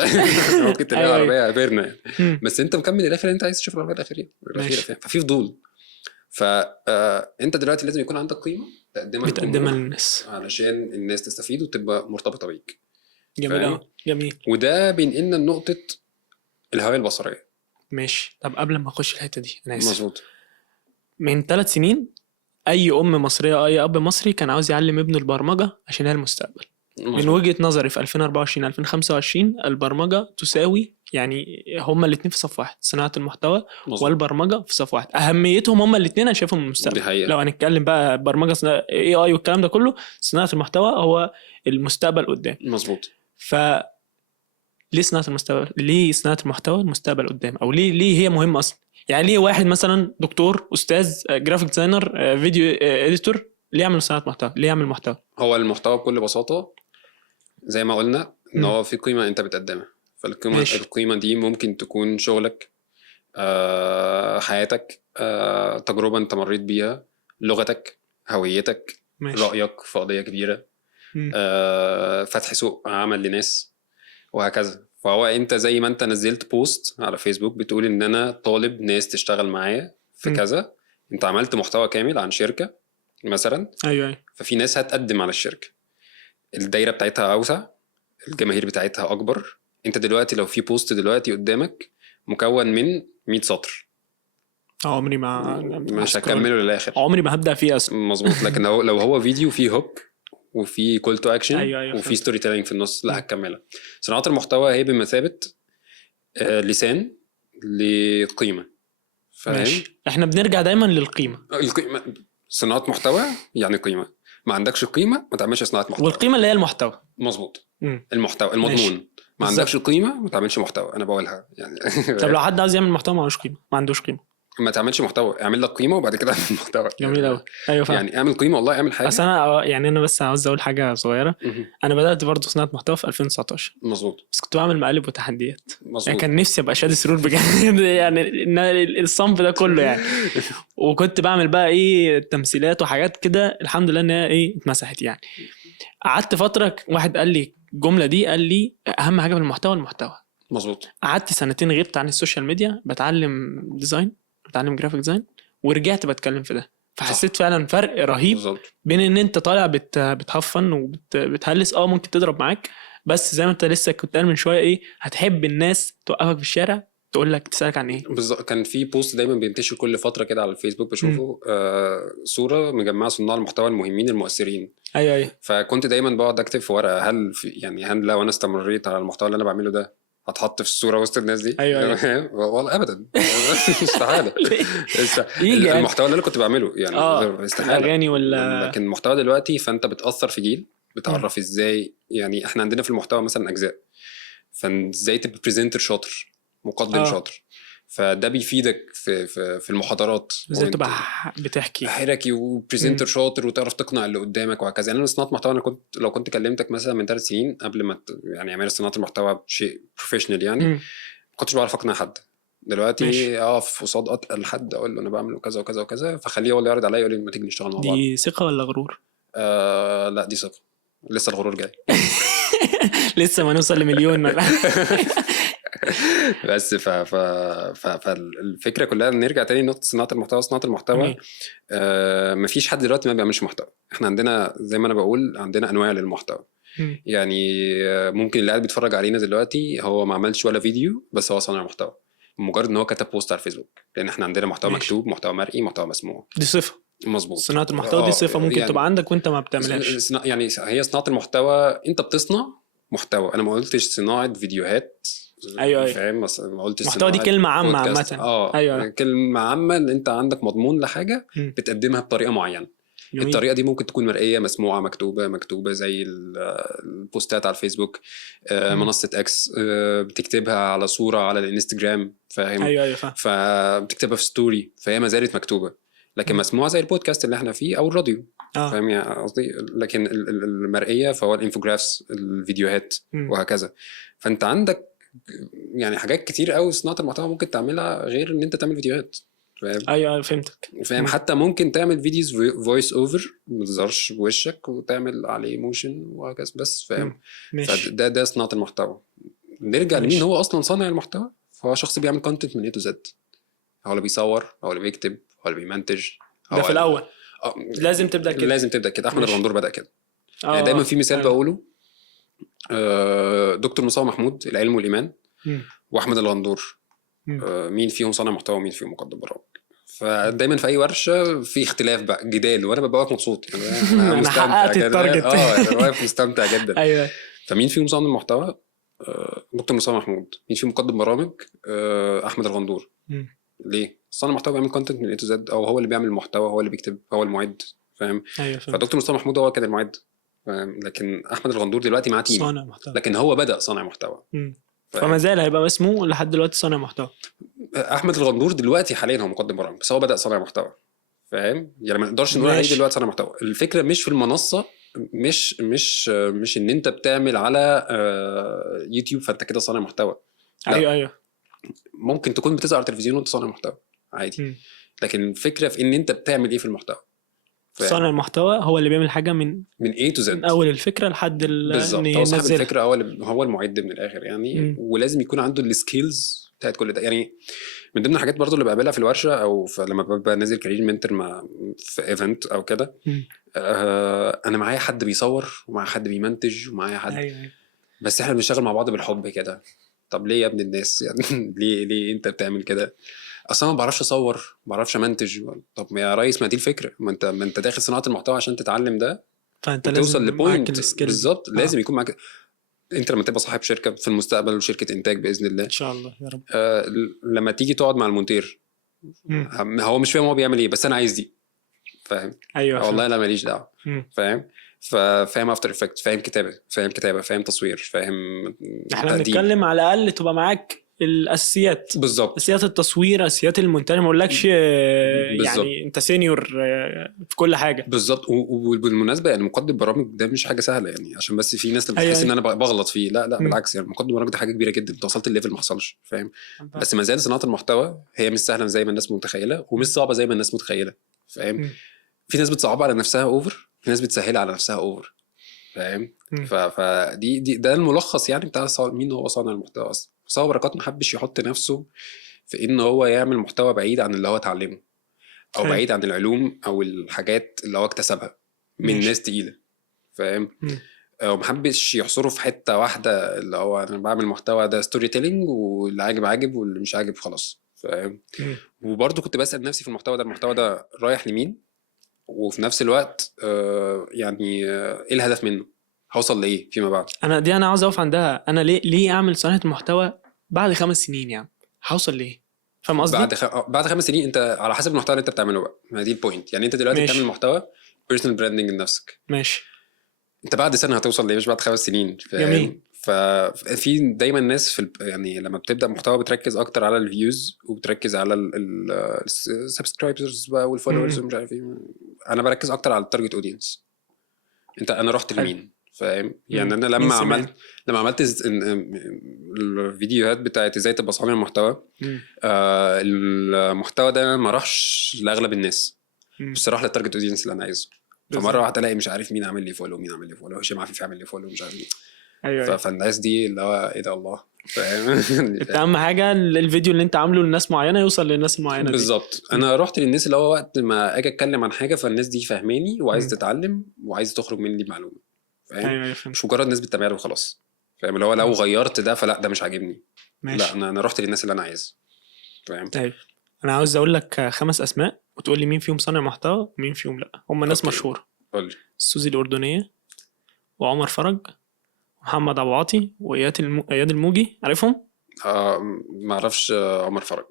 ممكن تلاقيها عربيه فيرنا يعني. بس انت مكمل الاخر انت عايز تشوف العربيه الاخيره ففي فضول. فانت دلوقتي لازم يكون عندك قيمه بتقدمها للناس علشان الناس تستفيد وتبقى مرتبطه بيك. جميل. وده بينقلنا لنقطه الهويه البصريه. ماشي. طب قبل ما اخش الحته دي انا اسف. مظبوط. من 3 سنين اي ام مصريه اي اب مصري كان عاوز يعلم ابنه البرمجه عشان هي المستقبل. من وجهه نظري في 2024 2025 البرمجه تساوي يعني هما الاثنين في صف واحد، صناعه المحتوى مظبوط. والبرمجه في صف واحد، اهميتهم هما الاثنين انا شايفهم دي المستقبل. حقيقة. لو هنتكلم بقى برمجه اي اي والكلام ده كله، صناعه المحتوى هو المستقبل قدام. مظبوط. ف ليه صناعه المستقبل، ليه صناعه المحتوى المستقبل قدام، او ليه هي مهمه اصلا؟ يعني ليه واحد مثلا دكتور استاذ جرافيك ديزاينر فيديو اديتور ليه يعمل صناعه محتوى، ليه يعمل محتوى؟ هو المحتوى بكل بساطة زي ما قلنا ان هو في قيمة انت بتقدمها، فالقيمة ماشي. القيمة دي ممكن تكون شغلك، حياتك، تجربة انت مريت بيها، لغتك، هويتك، ماشي. رأيك في قضية كبيرة، فتح سوق عمل لناس وهكذا. فهو انت زي ما انت نزلت بوست على فيسبوك بتقول ان انا طالب ناس تشتغل معايا في كذا، انت عملت محتوى كامل عن شركة مثلا. ايوه. ففي ناس هتقدم على الشركة، الدايرة بتاعتها اوسع، الجماهير بتاعتها اكبر. انت دلوقتي لو في بوست دلوقتي قدامك مكون من 100 سطر، عمري ما مش هكمله للاخر، عمري ما هبدأ فيه اصلا. مظبوط. لكن لو هو فيديو فيه هوك وفي كول تو اكشن أيوة وفي ستوري تيلينج في النص، لا هتكملها. صناعة المحتوى هي بمثابة لسان لقيمة، فاهم؟ احنا بنرجع دايما للقيمة. القيمة، صناعة محتوى يعني قيمة، ما عندكش قيمة ما تعملش صناعة محتوى. والقيمة اللي هي المحتوى. مظبوط. المحتوى المضمون. ماشي. ما عندكش قيمة ما تعملش محتوى، انا بقولها يعني. طب لو حد عايز يعمل محتوى معهوش قيمة، ما عندوش قيمة، ما تعملش محتوى، اعمل لك قيمه وبعد كده اعمل محتوى. جميل قوي. ايوه فاهم. يعني اعمل قيمه، والله اعمل حاجه. بس انا يعني انا بس عاوز اقول حاجه صغيره. انا بدات برضه صناعه محتوى في 2019. مظبوط. بس كنت بعمل مقالب وتحديات. مظبوط. يعني كان نفسي ابقى شادي سرور بجد. يعني الصنف ده كله يعني. وكنت بعمل بقى ايه تمثيلات وحاجات كده، الحمد لله انها ايه اتمسحت يعني. قعدت فتره واحد قال لي الجمله دي، قال لي اهم حاجه في المحتوى. مظبوط. قعدت سنتين غبت عن السوشيال ميديا بتعلم ديزاين، بتعلم جرافيك ديزاين، ورجعت بتكلم في ده. فحسيت فعلا فرق رهيب. بالزبط. بين ان انت طالع بتهفن وبتهلس ممكن تضرب معاك، بس زي ما انت لسه كنت قال من شويه ايه، هتحب الناس توقفك في الشارع تقول لك تسالك عن ايه. بالظبط. كان في بوست دايما بينتشر كل فتره كده على الفيسبوك بشوفه، صوره مجمعه صناع المحتوى المهمين المؤثرين. ايوه. فكنت دايما بقعد اكتب في ورقه، هل هل لو انا استمريت على المحتوى اللي انا بعمله ده هتحط في الصوره وسط الناس دي؟ ايوه. والله ابدا. استحاله. المحتوى اللي انا كنت بعمله يعني استحاله. اغاني ولا لكن المحتوى دلوقتي فانت بتاثر في جيل، بتعرف ازاي. يعني احنا عندنا في المحتوى مثلا اجزاء، فازاي تبقى بريزنتر شاطر، مقدم شاطر، فده بيفيدك في المحاضرات. ازاي تبقى بتحكي حركي وبريزنتر شاطر وتعرف تقنع اللي قدامك وهكذا. يعني انا صناعه محتوى، انا لو كنت كلمتك مثلا من 3 سنين قبل ما يعني اعمل صناعه المحتوى شيء بروفيشنال يعني، ما كنتش بعرف اقنع حد. دلوقتي اقف قصاد اتقل حد اقول له انا بعمل كذا وكذا وكذا، فخليه هو اللي يعرض عليا يقول لي ما تيجي نشتغل مع بعض. دي ثقه ولا غرور؟ لا دي ثقه، لسه الغرور جاي. لسه ما نوصل لمليون. بس فالفكره كلها نرجع تاني نقطه صناعه المحتوى. صناعه المحتوى مفيش حد دلوقتي ما بيعملش محتوى. احنا عندنا زي ما انا بقول عندنا انواع للمحتوى. يعني ممكن اللي قاعد بيتفرج علينا دلوقتي هو ما عملش ولا فيديو، بس هو صانع محتوى مجرد ان هو كتب بوست على الفيسبوك. لان احنا عندنا محتوى مكتوب، محتوى مرئي، محتوى مسموع. دي صفه. مظبوط. صناعه المحتوى دي صفه ممكن يعني تبقى عندك وانت ما بتعملهاش. يعني هي صناعه المحتوى، انت بتصنع محتوى. انا ما قلتش صناعه فيديوهات. ايوه فاهم، ما قلتش محتوى دي كلمه عامه عامه. ايوه كلمه عامه اللي انت عندك مضمون لحاجه بتقدمها بطريقه معينه. جميل. الطريقه دي ممكن تكون مرئيه، مسموعه، مكتوبه زي البوستات على الفيسبوك، منصه اكس، بتكتبها على صوره على الانستجرام، فاهم؟ ايوه فبتكتبها في ستوري، فهي ما زالت مكتوبه. لكن مسموعه زي البودكاست اللي احنا فيه او الراديو. فاهم يعني قصدي؟ لكن المرئيه فهو الانفوجرافس، الفيديوهات وهكذا. فانت عندك يعني حاجات كتير قوي صناعه المحتوى ممكن تعملها غير ان انت تعمل فيديوهات. فاهم؟ ايوه فهمتك. فاهم؟ حتى ممكن تعمل فيديوز فويس اوفر، ما تظهرش بوشك وتعمل عليه موشن وهكذا بس. فاهم؟ فده صناعه المحتوى. نرجع لمين هو اصلا صانع المحتوى. فهو شخص بيعمل كونتنت من A to Z. هو اللي بيصور، هو اللي بيكتب، هو اللي بيمنتج. ده في الاول لازم تبدا كده. احمد الغندور بدا كده. يعني دايما في مثال بقوله، دكتور مصطفى محمود العلم والايمان واحمد الغندور، مين فيهم صانع محتوى ومين فيهم مقدم برامج. فدايما في اي ورشه في اختلاف بقى، جدال، وانا ببقى مبسوط يعني. انا حققت التارجت. انا واقف مستمتع جدا. ايوه. فمين فيهم صانع المحتوى؟ دكتور مصطفى محمود. مين في مقدم برامج؟ احمد الغندور. ليه؟ صانع محتوى بيعمل كونتنت من A to Z، او هو اللي بيعمل المحتوى، هو اللي بيكتب، هو المعد، فاهم؟ ايوه فاهم. فدكتور مصطفى محمود هو كان المعد، لكن احمد الغندور دلوقتي معاه تيم صانع محتوى، لكن هو بدأ صانع محتوى. فما زال هيبقى اسمه لحد دلوقتي صانع محتوى. احمد الغندور دلوقتي حاليا هو مقدم برامج، بس هو بدأ صانع محتوى، فاهم؟ يعني ما نقدرش نقول عليه دلوقتي صانع محتوى. الفكره مش في المنصه، مش ان انت بتعمل على يوتيوب فانت كده صانع محتوى. ايوه ممكن تكون بتظهر تلفزيون وانت صانع محتوى عادي. لكن الفكره في ان انت بتعمل ايه في المحتوى. صانع المحتوى هو اللي بيعمل حاجه من A to Z، من اول الفكره لحد بالظبط. هو صاحب الفكره، هو المعد من الاخر يعني. ولازم يكون عنده السكيلز بتاعت كل ده. يعني من ضمن الحاجات برضو اللي بقابلها في الورشه او لما ببقى نازل كارير منتور في ايفنت او كده، انا معايا حد بيصور ومعايا حد بيمنتج ومعايا حد. أيوة. بس احنا بنشتغل مع بعض بالحب كده. طب ليه يا ابن الناس يعني؟ ليه انت بتعمل كده؟ اصلا ما بعرفش اصور، ما بعرفش منتج. طب يا ريس، ما دي الفكره، ما انت داخل صناعه المحتوى عشان تتعلم ده، فانت توصل لبوينت بالظبط. لازم يكون معاك. انت لما تبقى صاحب شركه في المستقبل وشركه انتاج باذن الله ان شاء الله يا رب، لما تيجي تقعد مع المونتير هو مش فاهم هو بيعمل ايه، بس انا عايز دي، فاهم؟ ايوه والله لا ماليش دعوه، فاهم؟ فاهم افتر افكت، فاهم كتابه، فاهم تصوير، فاهم. احنا بنتكلم على الاقل تبقى معاك الاساسيات بالظبط، اساسيات التصوير، اساسيات المونتاج. ما اقولكش يعني انت سينيور في كل حاجه. بالظبط. وبالمناسبه يعني مقدم برامج ده مش حاجه سهله يعني، عشان بس في ناس بتحس ان انا بغلط فيه. لا بالعكس، يعني مقدم برامج ده حاجه كبيره جدا. انت وصلت الليفل ما حصلش، فاهم؟ بس ما زال صناعه المحتوى هي مش سهله زي ما الناس متخيله، ومش صعبه زي ما الناس متخيله، فاهم؟ في ناس بتصعبها على نفسها اوفر، في ناس بتسهلها على نفسها اوفر، فاهم؟ فدي ده الملخص يعني بتاع مين هو صانع المحتوى اصلا. مصطفى بركات ما حبش يحط نفسه في ان هو يعمل محتوى بعيد عن اللي هو اتعلمه، او بعيد عن العلوم او الحاجات اللي هو اكتسبها من ناس تقيله، فاهم؟ ومحبش يحصره في حته واحده، اللي هو انا بعمل محتوى ده ستوري تيلينج، واللي عاجب واللي مش عاجب خلاص، فاهم؟ وبرضه كنت بسأل نفسي في المحتوى ده رايح لمين، وفي نفس الوقت يعني ايه الهدف منه، هوصل لايه فيما بعد. انا عاوز اقف عندها. انا ليه اعمل صناعه محتوى بعد 5 سنين؟ يعني هوصل ليه؟ فاهم قصدي؟ بعد 5 سنين انت على حسب المحتوى اللي انت بتعمله بقى، ما دي البوينت. يعني انت دلوقتي بتعمل محتوى بيرسونال براندنج لنفسك، ماشي. انت بعد سنه هتوصل ليه، مش بعد 5 سنين، جميل. ففي دايما الناس يعني لما بتبدا محتوى بتركز اكتر على الفيوز، وبتركز على السبسكرايبرز بقى والفولورز ومش عارف ايه. انا بركز اكتر على التارجت اودينس. انا رحت لمين، فاهم؟ يعني انا لما عملت الفيديوهات بتاعت ازاي تبقى صانع محتوى، المحتوى ده ما راحش لاغلب الناس، بس راح للتارجت اودينس اللي انا عايزه. فمره واحده الاقي مش عارف مين عامل لي فولو، هشام عفيف عامل لي فولو، مش عارف مين. ايوه. فالناس دي اللي هو ايه ده، الله، فاهم؟ انت اهم حاجه الفيديو اللي انت عامله للناس معينه يوصل للناس المعينه دي. بالظبط. انا رحت للناس اللي هو وقت ما اجي اتكلم عن حاجه، فالناس دي فاهماني وعايز تتعلم وعايز تخرج مني بمعلومه، فاهم؟ أيوة. مش مجرد ناس بتتابع وخلاص، فاهم؟ اللي هو لو غيرت ده فلا ده مش عاجبني. لا انا رحت للناس اللي انا عايز، فاهم؟ ايوه. انا عاوز اقول لك 5 اسماء وتقول لي مين فيهم صانع محتوى ومين فيهم لا. هم ناس مشهوره. قول لي. سوزي الاردنيه، وعمر فرج، محمد ابو عاطي، واياد الموجي. عارفهم؟ ما اعرفش عمر فرج،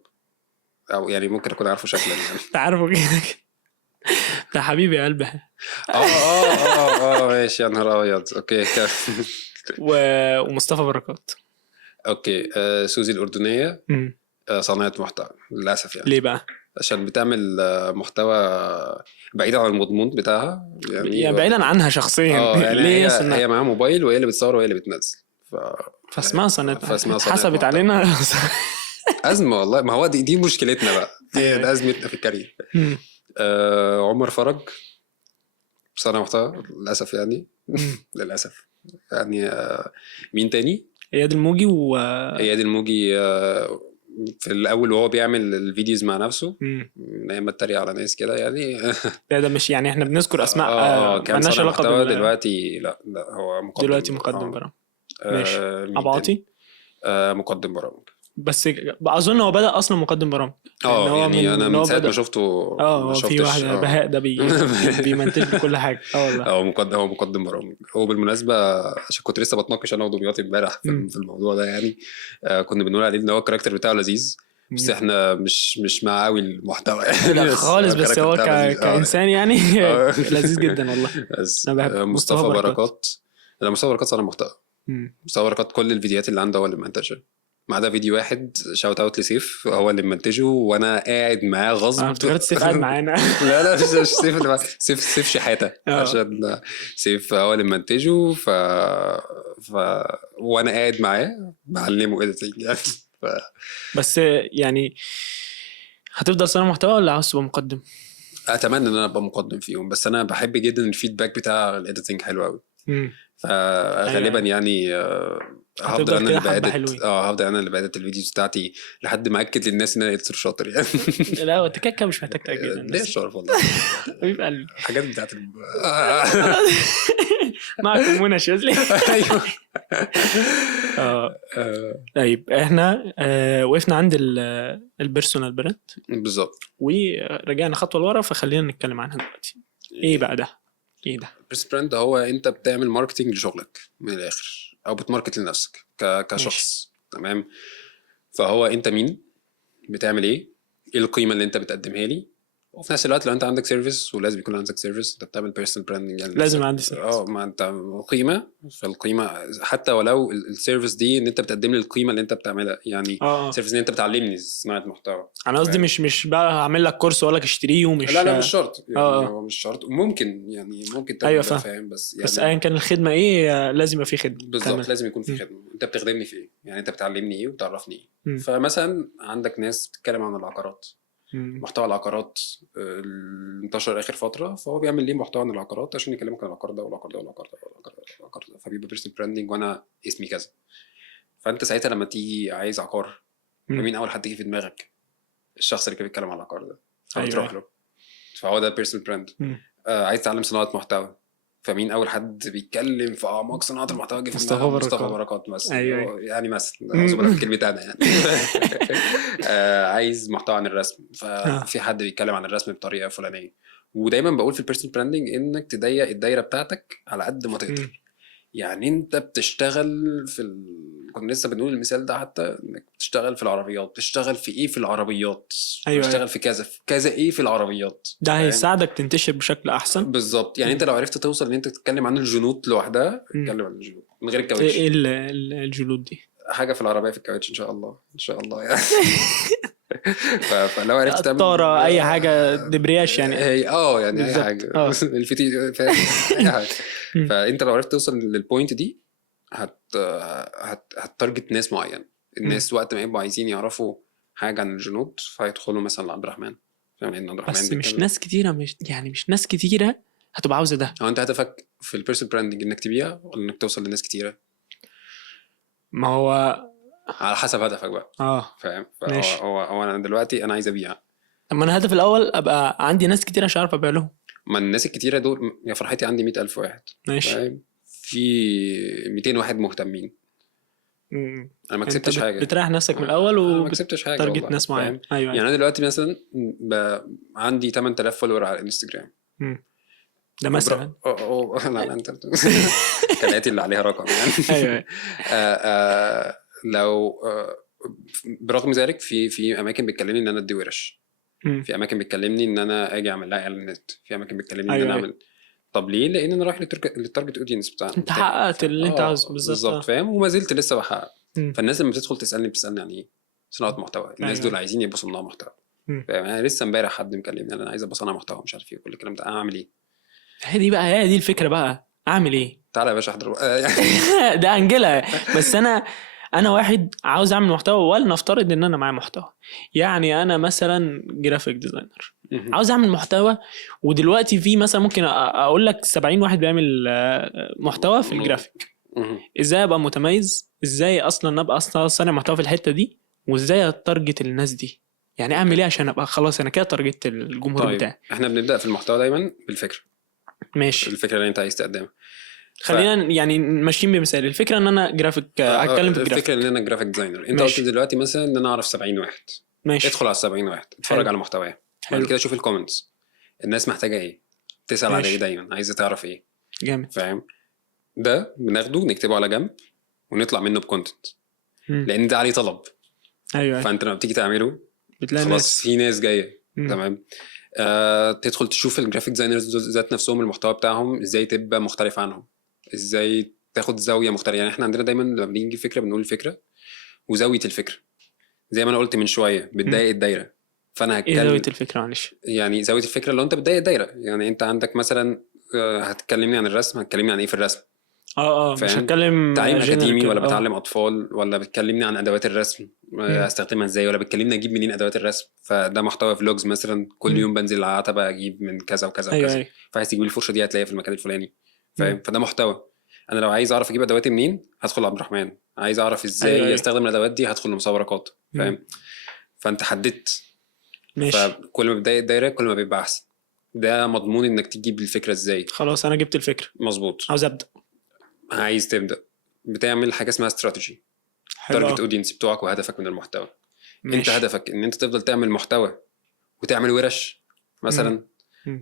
او يعني ممكن اكون عارفه شكلا يعني. انت عارفه كده؟ ده حبيبي يا قلبي. ماشي يا نهار ابيض. اوكي. ومصطفى بركات. اوكي. سوزي الاردنيه صانعه محتوى للاسف يعني. ليه بقى؟ عشان بتعمل محتوى بعيد عن المضمون بتاعها يعني بعيدا عنها شخصيا. يعني ليه؟ هي معاها موبايل وهي اللي بتصور وهي اللي بتنزل، فاسمها صنعة. حسبت علينا أزمة والله. ما هو دي مشكلتنا بقى، دي أزمتنا في الكارير. عمر فرج صانع محتوى للأسف يعني. للأسف يعني. مين تاني؟ اياد الموجي. اياد الموجي في الأول وهو بيعمل الفيديوز مع نفسه، نايم اتريق على ناس كده يعني. ده مش يعني احنا بنذكر أسماء كان صانع محتوى. دلوقتي لا هو دلوقتي مقدم برامج. ماشي. أبو عاطي مقدم برامج. بس اظن هو بدا اصلا مقدم برامج. يعني انا من ساعه ما شفته ما في واحد بهاء ده بيمنتج كل حاجه. والله هو مقدم برامج. هو بالمناسبه عشان كنت لسه بتناقش انا ودمياطي امبارح في الموضوع ده يعني. كنا بنقول عليه ان هو الكاركتر بتاعه لذيذ بس احنا مش مع قوي المحتوى يعني. لا خالص بس هو كإنسان يعني لذيذ جدا والله. مصطفى بركات. لا مصطفى بركات صانع محتوى. مصطفى بركات كل الفيديوهات اللي عنده هو اللي منتجها ما عدا فيديو واحد شاوت اوت لسيف هو اللي منتجه وانا قاعد معاه غصب. افتكرت سيف قاعد معانا. لا مش سيف شحاته عشان سيف هو اللي منتجه وانا قاعد معاه بعلمه اديتنج يعني. بس يعني هتفضل صانع محتوى ولا عاوز تبقى مقدم؟ اتمنى ان انا ابقى مقدم فيهم بس انا بحب جدا الفيدباك بتاع الاديتنج حلو قوي. فغالبا يعني هفضل انا اللي بادت هفضل انا اللي بادت الفيديوز بتاعتي لحد ما اكد للناس ان انا اديتور شاطر يعني. لا انت كده مش محتاج تاكد الناس. ليه الشرف والله. حبيب قلبي حاجات بتاعت معكم منى شاذلي. ايوه. طيب احنا وقفنا عند البيرسونال براند بالظبط ورجعنا خطوه لورا فخلينا نتكلم عنها دلوقتي. ايه بقى ده؟ ايه ده؟ البيرسونال براند هو انت بتعمل ماركتنج لشغلك من الاخر او بتماركت لنفسك كشخص. تمام. فهو انت مين بتعمل ايه القيمه اللي انت بتقدمها لي وفي نفس الوقت لو انت عندك سيرفيس ولازم يكون عندك سيرفيس انت بتعمل بيرسونال براندنج يعني لازم عندي سيرفيس. ما انت قيمه فالقيمه حتى ولو السيرفيس دي ان انت بتقدم لي القيمه اللي انت بتعملها يعني سيرفيس ان انت بتعلمني صناعه محتوى. انا قصدي مش بقى هعمل لك كورس ولا اشتريه ومش لا مش شرط يعني هو مش شرط ممكن تبقى أيوة فاهم بس يعني بس ايا كان الخدمه ايه لازم يبقى في خدمه بالظبط لازم يكون في خدمه. انت بتخدمني في ايه يعني انت بتعلمني ايه وبتعرفني ايه. فمثلا عندك ناس بتتكلم عن العقارات محتوى العقارات انتشر اخر فتره فهو بيعمل ليه محتوى عن العقارات عشان يكلمك عن العقار ده والعقار ده والعقار ده والعقار ده فبيبقى بيرسونال براندنج وانا اسمي كذا. فانت ساعتها لما تيجي عايز عقار مين اول حد يجي في دماغك؟ الشخص اللي كان بيتكلم عن العقار ده فبتروح له فهو ده بيرسونال براند. عايز تتعلم صناعه محتوى فمين اول حد بيتكلم في اعماق صناعه المحتوى جه في مصطفى بركات مثلا. أيوة. يعني مثلا اظبط في كلمه انا يعني. عايز محتوى عن الرسم ففي حد بيتكلم عن الرسم بطريقه فلانيه. ودايما بقول في البيرسونال براندنج انك تضيق الدايره بتاعتك على قد ما تقدر. يعني انت بتشتغل كنا لسه بنقول المثال ده حتى انك بتشتغل في العربيات بتشتغل في ايه في العربيات. بتشتغل في كذا ايه في العربيات ده هيساعدك تنتشر بشكل احسن بالظبط. يعني انت لو عرفت توصل ان انت تتكلم عن الجنود لوحدها اتكلم عن الجنود من غير الكاوتش. ايه الجنود دي حاجه في العربيه في الكاوتش ان شاء الله يعني. فلو عرفت تعمل طاره اي حاجه دبرياش يعني هي يعني اي حاجه الفتي فاهم اي حاجه. فانت لو عرفت توصل للبوينت دي هتارجت ناس معين. الناس وقت ما يبقوا عايزين يعرفوا حاجه عن الجنود فيدخلوا مثلا لعبد الرحمن. بس مش ناس كتيره مش ناس كتيره هتبقى عاوزه ده. انت هدفك في البيرسونال براندنج انك تبيع ولا انك توصل لناس كتيره؟ ما هو على حسب هدفك بقى. فاهم. هو انا دلوقتي انا عايز ابيع. اما انا الهدف الاول ابقى عندي ناس كتير عشان اعرف ابيع لهم. ما الناس الكتيره دول يا فرحتي عندي 100,000 واحد ماشي في 200 واحد مهتمين. انا ما كسبتش حاجه. بتريح نفسك من الاول وما كسبتش حاجه تارجت ناس معينه. يعني انا دلوقتي مثلا عندي 8000 فولور على الانستجرام. ده مثلا لا انت كالاتي اللي عليها رقم يعني. ايوه لو برغم ذلك في اماكن بتكلمني ان انا ادي ورش. في اماكن بتكلمني ان انا اجي اعمل لها اعلانات. في اماكن بتكلمني ان انا اعمل. طب ليه؟ لان انا رايح للتارجت اودينس بتاعنا. انت حققت اللي انت عاوزه بالظبط فاهم وما زلت لسه بحقق. فالناس لما بتدخل تسالني عن ايه صناعه محتوى. الناس دول عايزين يبقوا صناع محتوى. فاهم. انا لسه امبارح حد مكلمني انا عايز ابقى صانع محتوى مش عارف ايه كل الكلام ده. اعمل ايه؟ هي دي الفكره بقى. اعمل ايه؟ تعالى يا باشا احضر. ده انجلها. بس انا واحد عاوز اعمل محتوى ولنفترض ان انا معايا محتوى. يعني انا مثلا جرافيك ديزاينر عاوز اعمل محتوى ودلوقتي في مثلا ممكن اقول لك 70 واحد بيعمل محتوى في الجرافيك. ازاي ابقى متميز؟ ازاي اصلا ابقى صانع محتوى في الحته دي؟ وازاي اتارجت الناس دي؟ يعني اعمل ايه عشان ابقى خلاص انا كده تارجت الجمهور بتاعي؟ احنا بنبدا في المحتوى دايما بالفكره. ماشي. الفكره اللي انت عايز تقدمها. خلينا يعني ماشيين بمثال. الفكره ان انا جرافيك، هتكلم في الجرافيك. الفكره ان انا جرافيك ديزاينر. انت ماشي. قلت دلوقتي مثلا ان انا اعرف 70 واحد. ماشي. ادخل على 70 واحد، اتفرج حلو. على محتواه، حلو. بعد كده شوف الكومنتس، الناس محتاجه ايه، تسال على ماشي. ايه دايما، عايزه تعرف ايه. جامد. فاهم؟ ده بناخده نكتبه على جنب ونطلع منه بكونتنت، مم. لان ده عليه طلب. ايوه. فانت لما بتيجي تعمله بتلاقي خلاص ناس. في ناس جايه. مم. تمام. تدخل تشوف الجرافيك ديزاينرز ذات نفسهم المحتوى بتاعهم ازاي تبقى مختلف عنهم، ازاي تاخد زاويه مختلفه. يعني احنا عندنا دايما لما بنيجي فكره بنقول الفكره وزاويه الفكره، زي ما انا قلت من شويه بتضايق الدايره. فانا ايه هتكلم زاويه الفكره؟ معلش. يعني زاويه الفكره اللي انت بتضايق الدايره. يعني انت عندك مثلا هتكلمني عن الرسم، هتكلمني عن ايه في الرسم؟ مش فاهم؟ هتكلم تعليم اكاديمي كده. ولا بتعلم اطفال، ولا بتكلمني عن ادوات الرسم استخدمها ازاي، ولا بتكلمني اجيب منين ادوات الرسم. فده محتوى فلوجز مثلا، كل يوم بنزل على العتبه اجيب من كذا وكذا وكذا. أيوة. فعايز تجيب الفرشه دي هتلاقيها في المكان الفلاني. فاهم؟ فده محتوى. انا لو عايز اعرف اجيب ادواتي منين هدخل عبد الرحمن، عايز اعرف ازاي أيوة. استخدم الادوات دي هدخل لمسابقات. فاهم؟ فانت حددت. ماشي. فكل ما بتضايق الدايره كل ما بيبقى احسن. ده مضمون انك تجيب الفكره ازاي. خلاص انا جبت الفكره، مظبوط. عاوز ابدا. عايز تبدا، بتعمل حاجه اسمها استراتيجي، تارجت اودينس بتوعك وهدفك من المحتوى. ماشي. انت هدفك ان انت تفضل تعمل محتوى وتعمل ورش مثلا،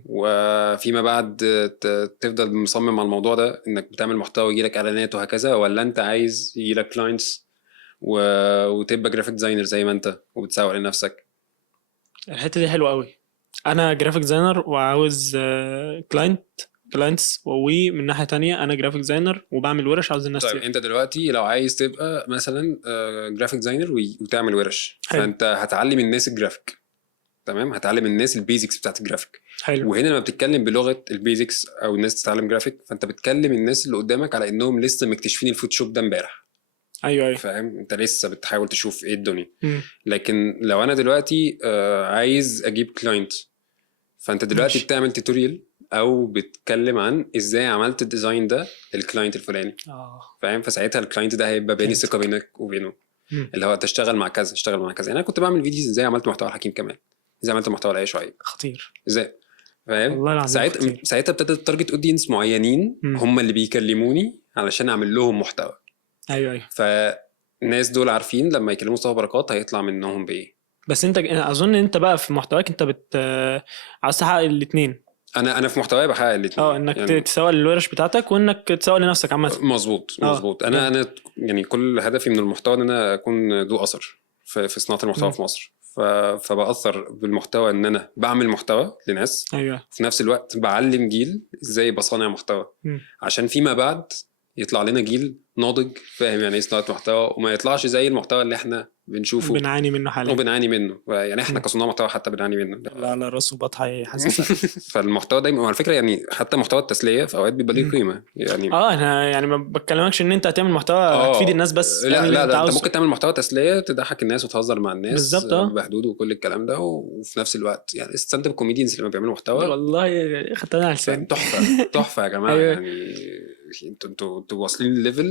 وفيما بعد تفضل مصمم على الموضوع ده انك بتعمل محتوى يجيلك اعلانات وهكذا، ولا انت عايز يجيلك كلاينتس وتبقى جرافيك ديزاينر زي ما انت وبتسوق لنفسك؟ الحته دي حلوه قوي. انا جرافيك ديزاينر وعاوز كلاينتس، ومن ناحيه تانية انا جرافيك ديزاينر وبعمل ورش عاوز الناس. طيب انت دلوقتي لو عايز تبقى مثلا جرافيك ديزاينر وتعمل ورش، حلو. فانت هتعلم الناس الجرافيك. تمام. هتعلم الناس البيزكس بتاعت الجرافيك. حلو. وهنا لما بتتكلم بلغه البيزكس او الناس تتعلم جرافيك، فانت بتكلم الناس اللي قدامك على انهم لسه مكتشفين الفوتوشوب ده امبارح. ايوه. فاهم؟ انت لسه بتحاول تشوف ايه الدنيا. لكن لو انا دلوقتي عايز اجيب كلاينت، فانت دلوقتي ماشي. بتعمل توتوريال او بتتكلم عن ازاي عملت الديزاين ده للكلاينت الفلاني. فاهم؟ فساعتها الكلاينت ده هيبقى بيني ثقه بينك وبينه، اللي هو تشتغل مع كذا، اشتغل مع كذا. يعني انا كنت بعمل فيديوز ازاي عملت محتوى حكيم كمان، ازاي عملت محتوى لاي شويه خطير ازاي. فاهم؟ والله العظيم ساعتها ابتدت التارجت اودينس معينين هم اللي بيكلموني علشان اعمل لهم محتوى. ايوه. فالناس دول عارفين لما يكلموا مصطفى بركات هيطلع منهم بايه. بس انت اظن انت بقى في محتواك انت عايز تحقق الاثنين. انا في محتواي بحقق الاثنين. انك يعني تسوق للورش بتاعتك وانك تسوق لنفسك عامه. مظبوط. انا يعني كل هدفي من المحتوى ان انا اكون ذو اثر في صناعه المحتوى في مصر. فبأثر بالمحتوى ان انا بعمل محتوى لناس. ايوه. في نفس الوقت بعلم جيل ازاي بصنع محتوى، عشان فيما بعد يطلع لنا جيل ناضج فاهم يعني ايه صناعه محتوى، وما يطلعش زي المحتوى اللي احنا بنشوفه بنعاني منه حاليا. وبنعاني منه. يعني احنا كصناع محتوى حتى بنعاني منه. لا على راسه بطحه حاسس. فالمحتوى دايما على فكره يعني حتى محتوى التسليه في اوقات بيبقى ليه قيمه يعني. انا يعني ما بكلمكش ان انت هتعمل محتوى تفيد الناس بس. لا انت ممكن تعمل محتوى تسليه تضحك الناس وتهزر مع الناس بالظبط بحدود وكل الكلام ده، وفي نفس الوقت يعني ستاند اب كوميديانز لما بيعملوا محتوى والله خدتها على لساني. تحفه يا جماعه. يعني انتوا واصلين الليفل.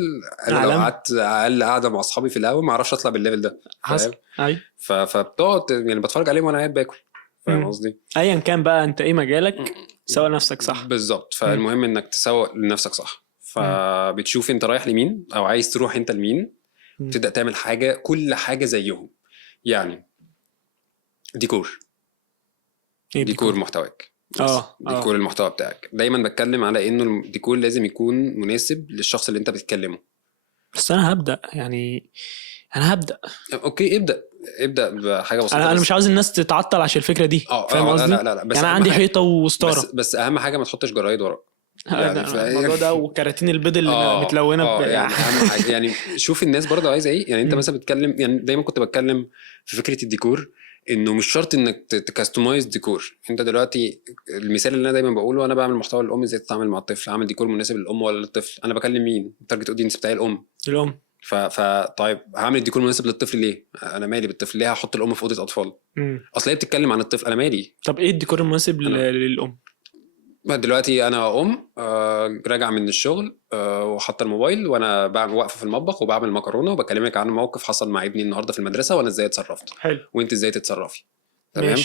انا لو قعدت اقل قاعده مع اصحابي في الاول ما اعرفش اطلع بالليفل ده. حصل. اي فبتقعد يعني بتفرج عليهم وانا قاعد باكل. فاهم قصدي؟ ايا كان بقى انت ايه مجالك سوق نفسك صح. بالظبط. فالمهم انك تسوق لنفسك صح. فبتشوف انت رايح لمين او عايز تروح انت لمين، تبدا تعمل حاجه كل حاجه زيهم. يعني ديكور محتواك. ديكور المحتوى بتاعك. دايما بتكلم على انه الديكور لازم يكون مناسب للشخص اللي انت بتتكلمه. بس انا هبدا يعني انا هبدا. اوكي ابدا بحاجه بسيطه. انا مش عاوز الناس تتعطل عشان الفكره دي. فاهم قصدي؟ لا بس يعني انا عندي حيطه وستاره. بس اهم حاجه ما تحطش جرايد وراك. يعني الموضوع ده وكراتين البيض اللي متلونه يعني اهم حاجه يعني شوف الناس برضه عايزه ايه. يعني انت مثلا بتتكلم، يعني دايما كنت بتكلم في فكره الديكور انه مش شرط انك تكستمايز ديكور. انت دلوقتي المثال اللي انا دايما بقوله، انا بعمل محتوى للام ازاي تتعامل مع الطفل، اعمل ديكور مناسب للام ولا للطفل. انا بكلم مين؟ التارجت اودينس بتاعي الام. طيب هعمل الديكور مناسب للطفل ليه؟ انا مالي بالطفل؟ ليه هحط الام في اوضه اطفال؟ اصل هي بتتكلم عن الطفل، انا مالي. طب ايه الديكور المناسب للام؟ دلوقتي انا راجع من الشغل وحاطه الموبايل وانا واقفه في المطبخ وبعمل مكرونه وبكلمك عن موقف حصل مع ابني النهارده في المدرسه وانا ازاي اتصرفت. حلو. وانت ازاي تتصرفي. تمام.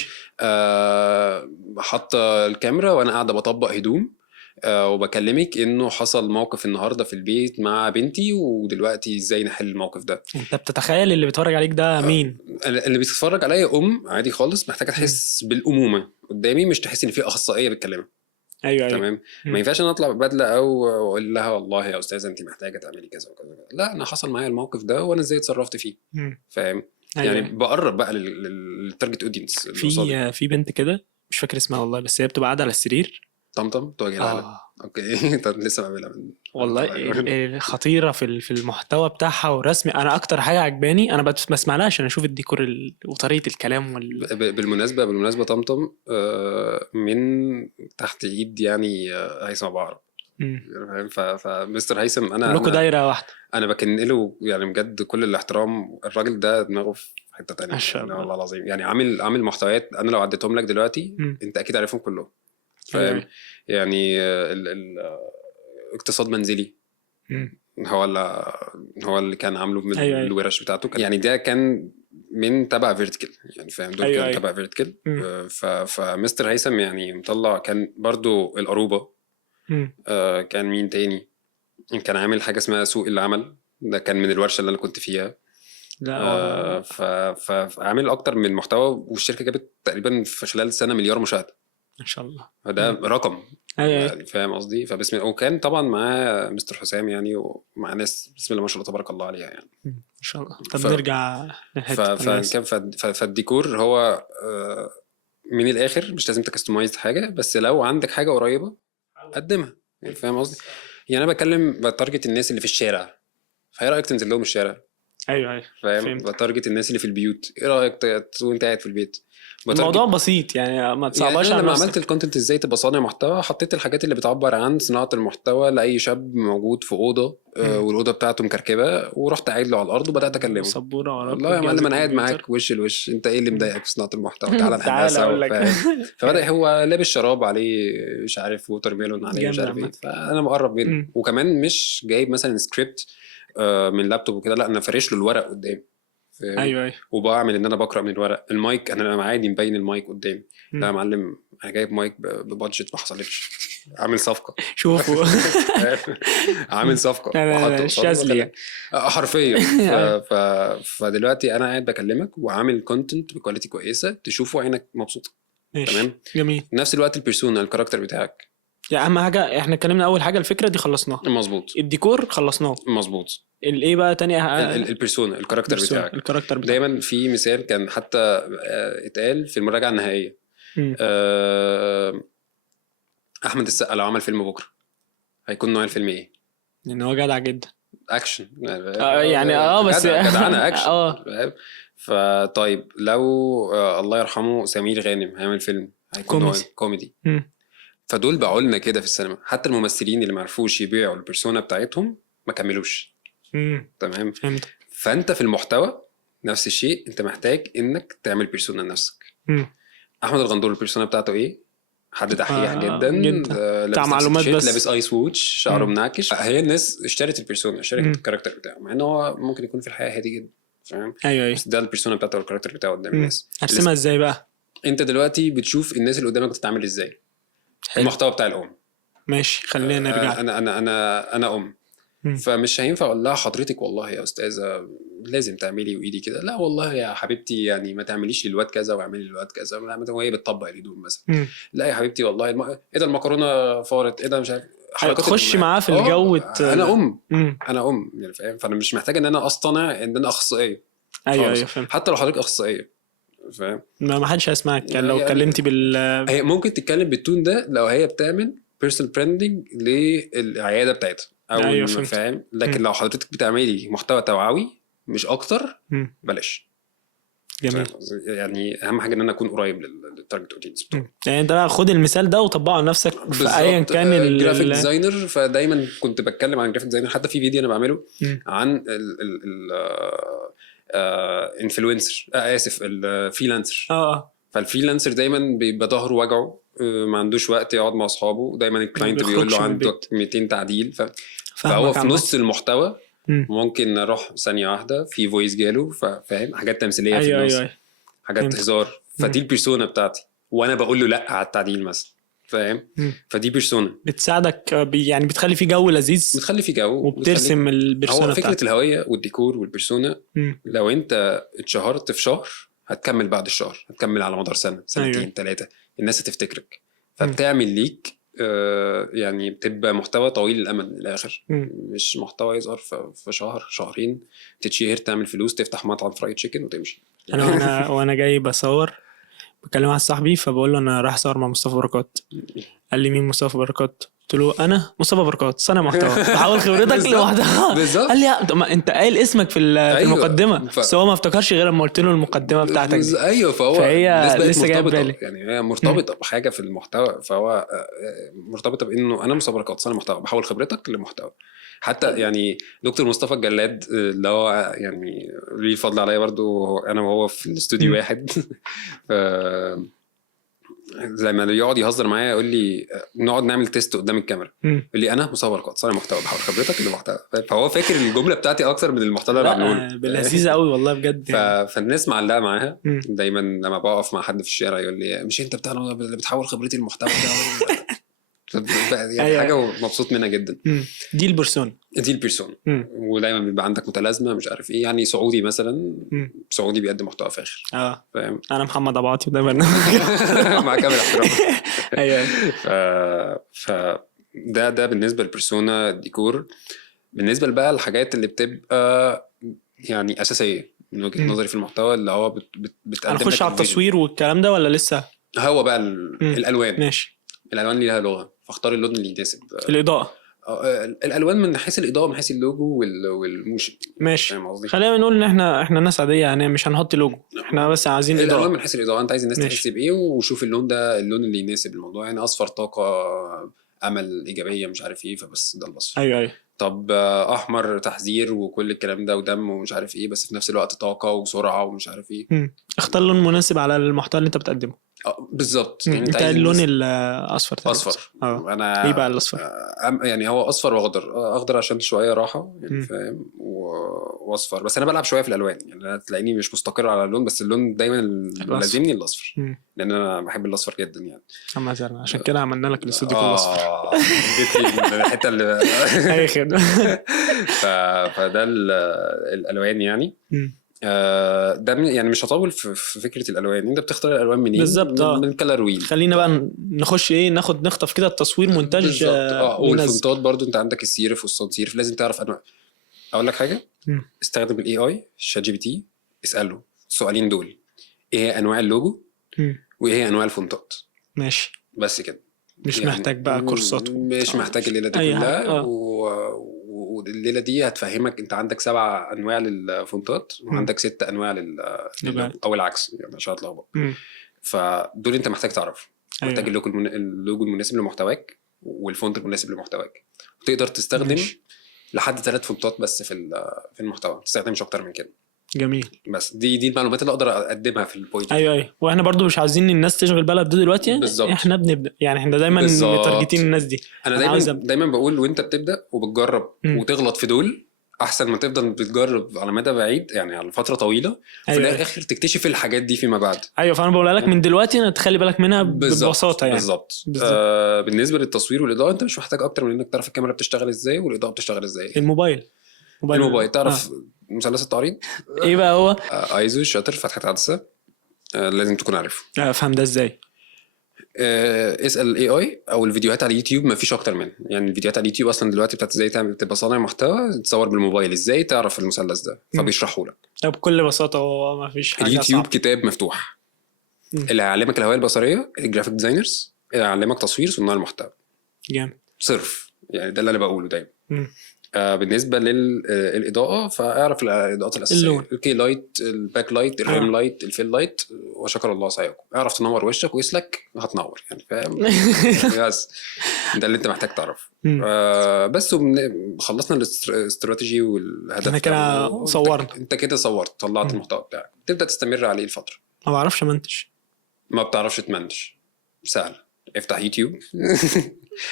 حاطه الكاميرا وانا قاعده بطبق هدوم وبكلمك انه حصل موقف النهارده في البيت مع بنتي ودلوقتي ازاي نحل الموقف ده. انت بتتخيل اللي بيتفرج عليك ده مين؟ اللي بيتفرج عليا عادي خالص محتاجه تحس بالامومه قدامي، مش تحس ان في اخصائيه بتكلمها. ايوه تمام. ما ينفعش انا اطلع ببدله او اقول لها والله يا استاذه انت محتاجه تعملي كذا وكذا. لا، انا حصل معايا الموقف ده وانا ازاي اتصرفت فيه. فاهم؟ يعني بقرب بقى للتارجت اودينس. في بنت كده مش فاكر اسمها والله، بس هي بتبقى قاعده على السرير طمطم تواجه العالم. اوكي. طب لسه بعملها والله خطيره في المحتوى بتاعها ورسمي. انا اكتر حاجه عجباني انا بسمع لها عشان اشوف الديكور وطريقه الكلام بالمناسبه طمطم من تحت ايد يعني هيثم ابو عرب. فمستر هيثم انا لكم دايره واحده. انا بكن له يعني بجد كل الاحترام. الراجل ده دماغه في حته تانية ما شاء الله. والله العظيم. يعني عامل محتويات انا لو عديتهم لك دلوقتي انت اكيد عارفهم كلهم. فاهم؟ يعني اقتصاد منزلي هو اللي كان عامله من الورش بتاعته. يعني ده كان من تبع فيرتيكال يعني. فاهم؟ دول كان تبع فيرتيكال. فمستر هيثم يعني مطلع كان برضو القروبة. كان مين تاني كان عامل حاجة اسمها سوق العمل، ده كان من الورشة اللي أنا كنت فيها. فعامل أكتر من محتوى والشركة جابت تقريبا في خلال سنة 1 مليار مشاهدة ان شاء الله. فده رقم يعني. فاهم قصدي؟ فبسم الله. وكان طبعا معاه مستر حسام يعني ومع ناس بسم الله ما شاء الله تبارك الله عليها يعني ان شاء الله. طب نرجع فالديكور هو من الاخر مش لازم تكستمايز حاجه، بس لو عندك حاجه قريبه قدمها يعني. فاهم قصدي؟ يعني انا بتارجت الناس اللي في الشارع، فايه رايك تنزل لهم الشارع؟ ايوه فاهم؟ بتارجت الناس اللي في البيوت، ايه رايك وانت قاعد في البيت؟ الموضوع بسيط يعني ما تصعبهاش يعني. لما عملت الكونتنت ازاي تبقى صانع محتوى، حطيت الحاجات اللي بتعبر عن صناعه المحتوى لاي شاب موجود في اوضه والاوضه بتاعته مكركبه، ورحت قاعد له على الارض وبدات اكلمه. سبوره وراك والله يا معلم انا قاعد معاك وش لوش، انت ايه اللي مضايقك في صناعه المحتوى؟ تعالى نحلها سوا. فبدا هو لابس شراب عليه مش عارف ووتر ميلون عليه مش عارف ايه، فانا مقرب منه. وكمان مش جايب مثلا سكريبت من لابتوب وكده، لا انا فرش له الورق قدامي. ايوه وبعمل ان انا بقرا من الورق. المايك انا عادي مبين المايك قدامي. لا يا معلم انا جايب مايك ببادجت ما حصلتش، عامل صفقه. شوفوا عامل صفقه وحطه شاذلي حرفيا. فدلوقتي انا قاعد بكلمك وعامل كونتنت بكواليتي كويسه تشوفه عينك مبسوطه. تمام جميل. نفس الوقت البيرسونا الكاركتر بتاعك يعني اهم حاجه. احنا اتكلمنا اول حاجه الفكره دي خلصناها مظبوط، الديكور خلصناه مظبوط. الايه بقى تاني البيرسونا الكاركتر بتاعك. دايما في مثال كان حتى اتقال في المراجعه النهائيه. احمد السقا لو عمل فيلم بكره هيكون نوع الفيلم ايه؟ ان هو جدع جدا اكشن يعني بس جدعانه اكشن. فطيب لو الله يرحمه سمير غانم هيعمل فيلم هيكون كوميدي. فدول بقوا لنا كده في السينما. حتى الممثلين اللي ما عرفوش يبيعوا البيرسونا بتاعتهم ما كملوش. تمام. فانت في المحتوى نفس الشيء، انت محتاج انك تعمل بيرسونا لنفسك. احمد الغندور البيرسونا بتاعته ايه؟ حد دحيح جدا بتاع معلومات بس لابس ايس ووتش شعره منعكش. هي الناس اشترت البيرسونا، اشترت الكاركتر بتاعه، مع انه هو ممكن يكون في الحياه هادي جدا. فاهم؟ ايوه بس ده البيرسونا بتاعته والكاركتر بتاعه قدام الناس. ارسمها ازاي بقى؟ انت دلوقتي بتشوف الناس اللي قدامك بتتعامل ازاي. المحتوى بتاع الام ماشي خلينا نرجع. انا فمش هينفع اقول لها حضرتك والله يا استاذه لازم تعملي وايدي كده. لا والله يا حبيبتي يعني ما تعمليش للواد كذا واعملي للواد كذا. لا وهي بتطبق الهدوم مثلا. لا يا حبيبتي والله ايه ده المكرونه فارت، ايه ده مش عارف. تخش معاه في الجو. انا يعني فاهم. فانا مش محتاج ان انا اصطنع ان انا اخصائيه. ايوه فاهم. حتى لو حضرتك اخصائيه فاهم ما حدش هيسمعك يعني لو اتكلمتي هي ممكن تتكلم بالتون ده لو هي بتعمل بيرسونال براندنج للعياده بتاعتها او فاهم. لكن لو حضرتك بتعملي محتوى توعوي مش اكتر بلاش. جميل. يعني اهم حاجه ان انا اكون قريب للتارجت اودينس. يعني انت بقى خد المثال ده وطبقه على نفسك في ايا كان الجرافيك ديزاينر. فدايما كنت بتكلم عن الجرافيك ديزاينر. حتى في فيديو انا بعمله عن انفلونسر اسف الفريلانسر. فالفريلانسر دايما بيبقى ظهره وجعه، ما عندوش وقت يقعد مع اصحابه. دايما الكلاينت بيقول له عندك 200 تعديل. فهو في نص المحتوى ممكن نروح ثانيه واحده في فويس جاله فاهم حاجات تمثيليه في النص. حاجات هزار. فدي البيرسونا بتاعتي وانا بقول له لا على التعديل مثلا. فاهم. مم. فدي بيرسونا بتساعدك يعني بتخلي في جو لذيذ بتخلي في جو وبترسم البيرسونا هو فكره بتاعتك. الهويه والديكور والبيرسونا. مم. لو انت اتشهرت في شهر هتكمل بعد الشهر، هتكمل على مدار سنه سنتين أيوة. 3 الناس هتفتكرك. فبتعمل ليك يعني بتبقى محتوى طويل الامد للاخر. مش محتوى يظهر في شهر شهرين تتشهر تعمل فلوس تفتح مطعم فرايد تشيكن وتمشي. وانا جاي بصور بكلم واحد صاحبي فبقول له انا رايح اصور مع مصطفى بركات. قال لي مين مصطفى بركات؟ قلت له انا مصطفى بركات صانع محتوى بحاول خبرتك لوحدها. قال لي انت قايل اسمك في المقدمه بس هو ما افتكرش غير لما قلت له المقدمه بتاعتك دي. ايوه فهي لسه جايه بالي يعني هي مرتبطه بحاجه في المحتوى. فهو مرتبطه بانه انا مصطفى بركات صانع محتوى بحول خبرتك لمحتوى. حتى يعني دكتور مصطفى الجلاد اللي هو يعني ليه فضل عليا برضو انا وهو في الاستوديو واحد. زي ما يقعد يهزر معايا يقول لي نقعد نعمل تيست قدام الكاميرا يقول لي انا مصطفى بركات صانع محتوى بحول خبرتك لمحتوى. فهو فاكر الجمله بتاعتي اكتر من المحتوى اللي بعمله لذيذه قوي والله بجد يعني. فالناس معلقه معاها دايما لما بقف مع حد في الشارع يقول لي مش انت بتاع اللي بتحول خبرتي المحتوى يعني حاجه مبسوط منها جدا. دي البيرسونا ودايما بيبقى عندك متلازمه مش عارف ايه. يعني سعودي مثلا سعودي بيقدم محتوى فاخر فاهم. انا محمد ابعاطي دايما مع كامل احترام. ايوه ده بالنسبه للبيرسونا ديكور. بالنسبه بقى الحاجات اللي بتبقى يعني اساسيه من وجهه نظري في المحتوى اللي هو بتقدم. هنخش على التصوير والكلام ده ولا لسه؟ هو بقى الالوان. ماشي. الالوان ليها لغه فاختار اللون اللي يناسب. الاضاءه الالوان من حيث الاضاءه من حيث اللوجو والموشن. ماشي خلينا نقول ان احنا ناس عاديه يعني مش هنحط لوجو احنا بس عايزين اضاءه. الالوان من حيث الاضاءه انت عايز الناس تحس بايه وشوف اللون ده اللون اللي يناسب الموضوع. يعني اصفر طاقه امل ايجابيه مش عارف ايه فبس ده الاصفر. ايوه طب احمر تحذير وكل الكلام ده ودم ومش عارف ايه بس في نفس الوقت طاقه وسرعه ومش عارف ايه. اختار لون مناسب على المحتوى اللي انت بتقدمه. بالظبط. يعني انت اللون الاصفر اصفر. انا ايه بقى الاصفر؟ يعني هو اصفر واخضر عشان شويه راحه يعني فاهم واصفر. بس انا بلعب شويه في الالوان يعني انا تلاقيني مش مستقر على اللون بس اللون دايما لازمني الاصفر لان انا بحب الاصفر جدا يعني. عشان كده عملنا لك الاستوديو كله اصفر. جيت لي الحته اللي اي خدمه. فده الالوان يعني. ده يعني مش هطول في فكره الالوان. انت بتختار الالوان منين؟ بالظبط من كلر ويل. خلينا بقى نخش نخطف كده التصوير مونتاج. والفونتات برضو انت عندك السيرف والصنصيرف لازم تعرف انواع. اقول لك حاجه استخدم الاي اي شات جي بي تي اساله السؤالين دول ايه هي انواع اللوجو وايه هي انواع الفونتات. ماشي بس كده مش يعني محتاج بقى كورسات مش محتاج الليله دي كلها والليله دي هتفهمك انت عندك 7 انواع للفونتات وعندك 6 انواع او العكس يعني عشان اتلخبط. فدول انت محتاج تعرف محتاج اللوجو المناسب لمحتواك والفونت المناسب لمحتواك. تقدر تستخدم لحد 3 فونتات بس في المحتوى ما تستخدمش اكتر من كده. جميل. بس دي المعلومات اللي اقدر اقدمها في البوينت. ايوه واحنا برضو مش عايزين الناس تشغل بالها بده دلوقتي يعني. بالزبط. احنا بنبدا يعني احنا دايما متارجتين الناس دي. انا دايما بقول وانت بتبدا وبتجرب وتغلط في دول احسن ما تفضل بتجرب على مدى بعيد يعني على فتره طويله في الاخر تكتشف الحاجات دي فيما بعد. فانا بقول لك من دلوقتي انا تخلي بالك منها ببساطه يعني. بالظبط. بالنسبه للتصوير والاضاءه انت مش محتاج اكتر من انك تعرف الكاميرا بتشتغل ازاي والاضاءه بتشتغل ازاي. الموبايل تعرف مثلث التعريض ايه بقى هو؟ ايزو شاتر فتحه عدسه لازم تكون عارفه. افهم ده ازاي؟ اسال الاي اي او الفيديوهات على اليوتيوب ما فيش اكتر منها. يعني الفيديوهات على اليوتيوب اصلا دلوقتي بتاعت ازاي تبقى صانع محتوى تصور بالموبايل ازاي تعرف المثلث ده فبيشرحه لك بكل بساطه. هو ما فيش حاجه اليوتيوب صعب. كتاب مفتوح اللي هيعلمك الهوية البصريه الجرافيك ديزاينرز اللي هيعلمك تصوير صناع المحتوى جامد صرف. يعني ده اللي انا بقوله دايما. بالنسبه للاضاءه فاعرف الاضاءات الاساسيه الكي لايت الباك لايت الريم لايت الفيل لايت وشكر الله سعيكم. اعرف تنور وشك ويسلك هتنور يعني فاهم. بس ده اللي انت محتاج تعرف. بس خلصنا الاستراتيجي والهدف. احنا كده صورنا. انت كده صورت طلعت المحتوى بتاعك تبدا تستمر عليه الفتره. ما بعرفش امنتج. ما بتعرفش تمنتج سهل افتح يوتيوب.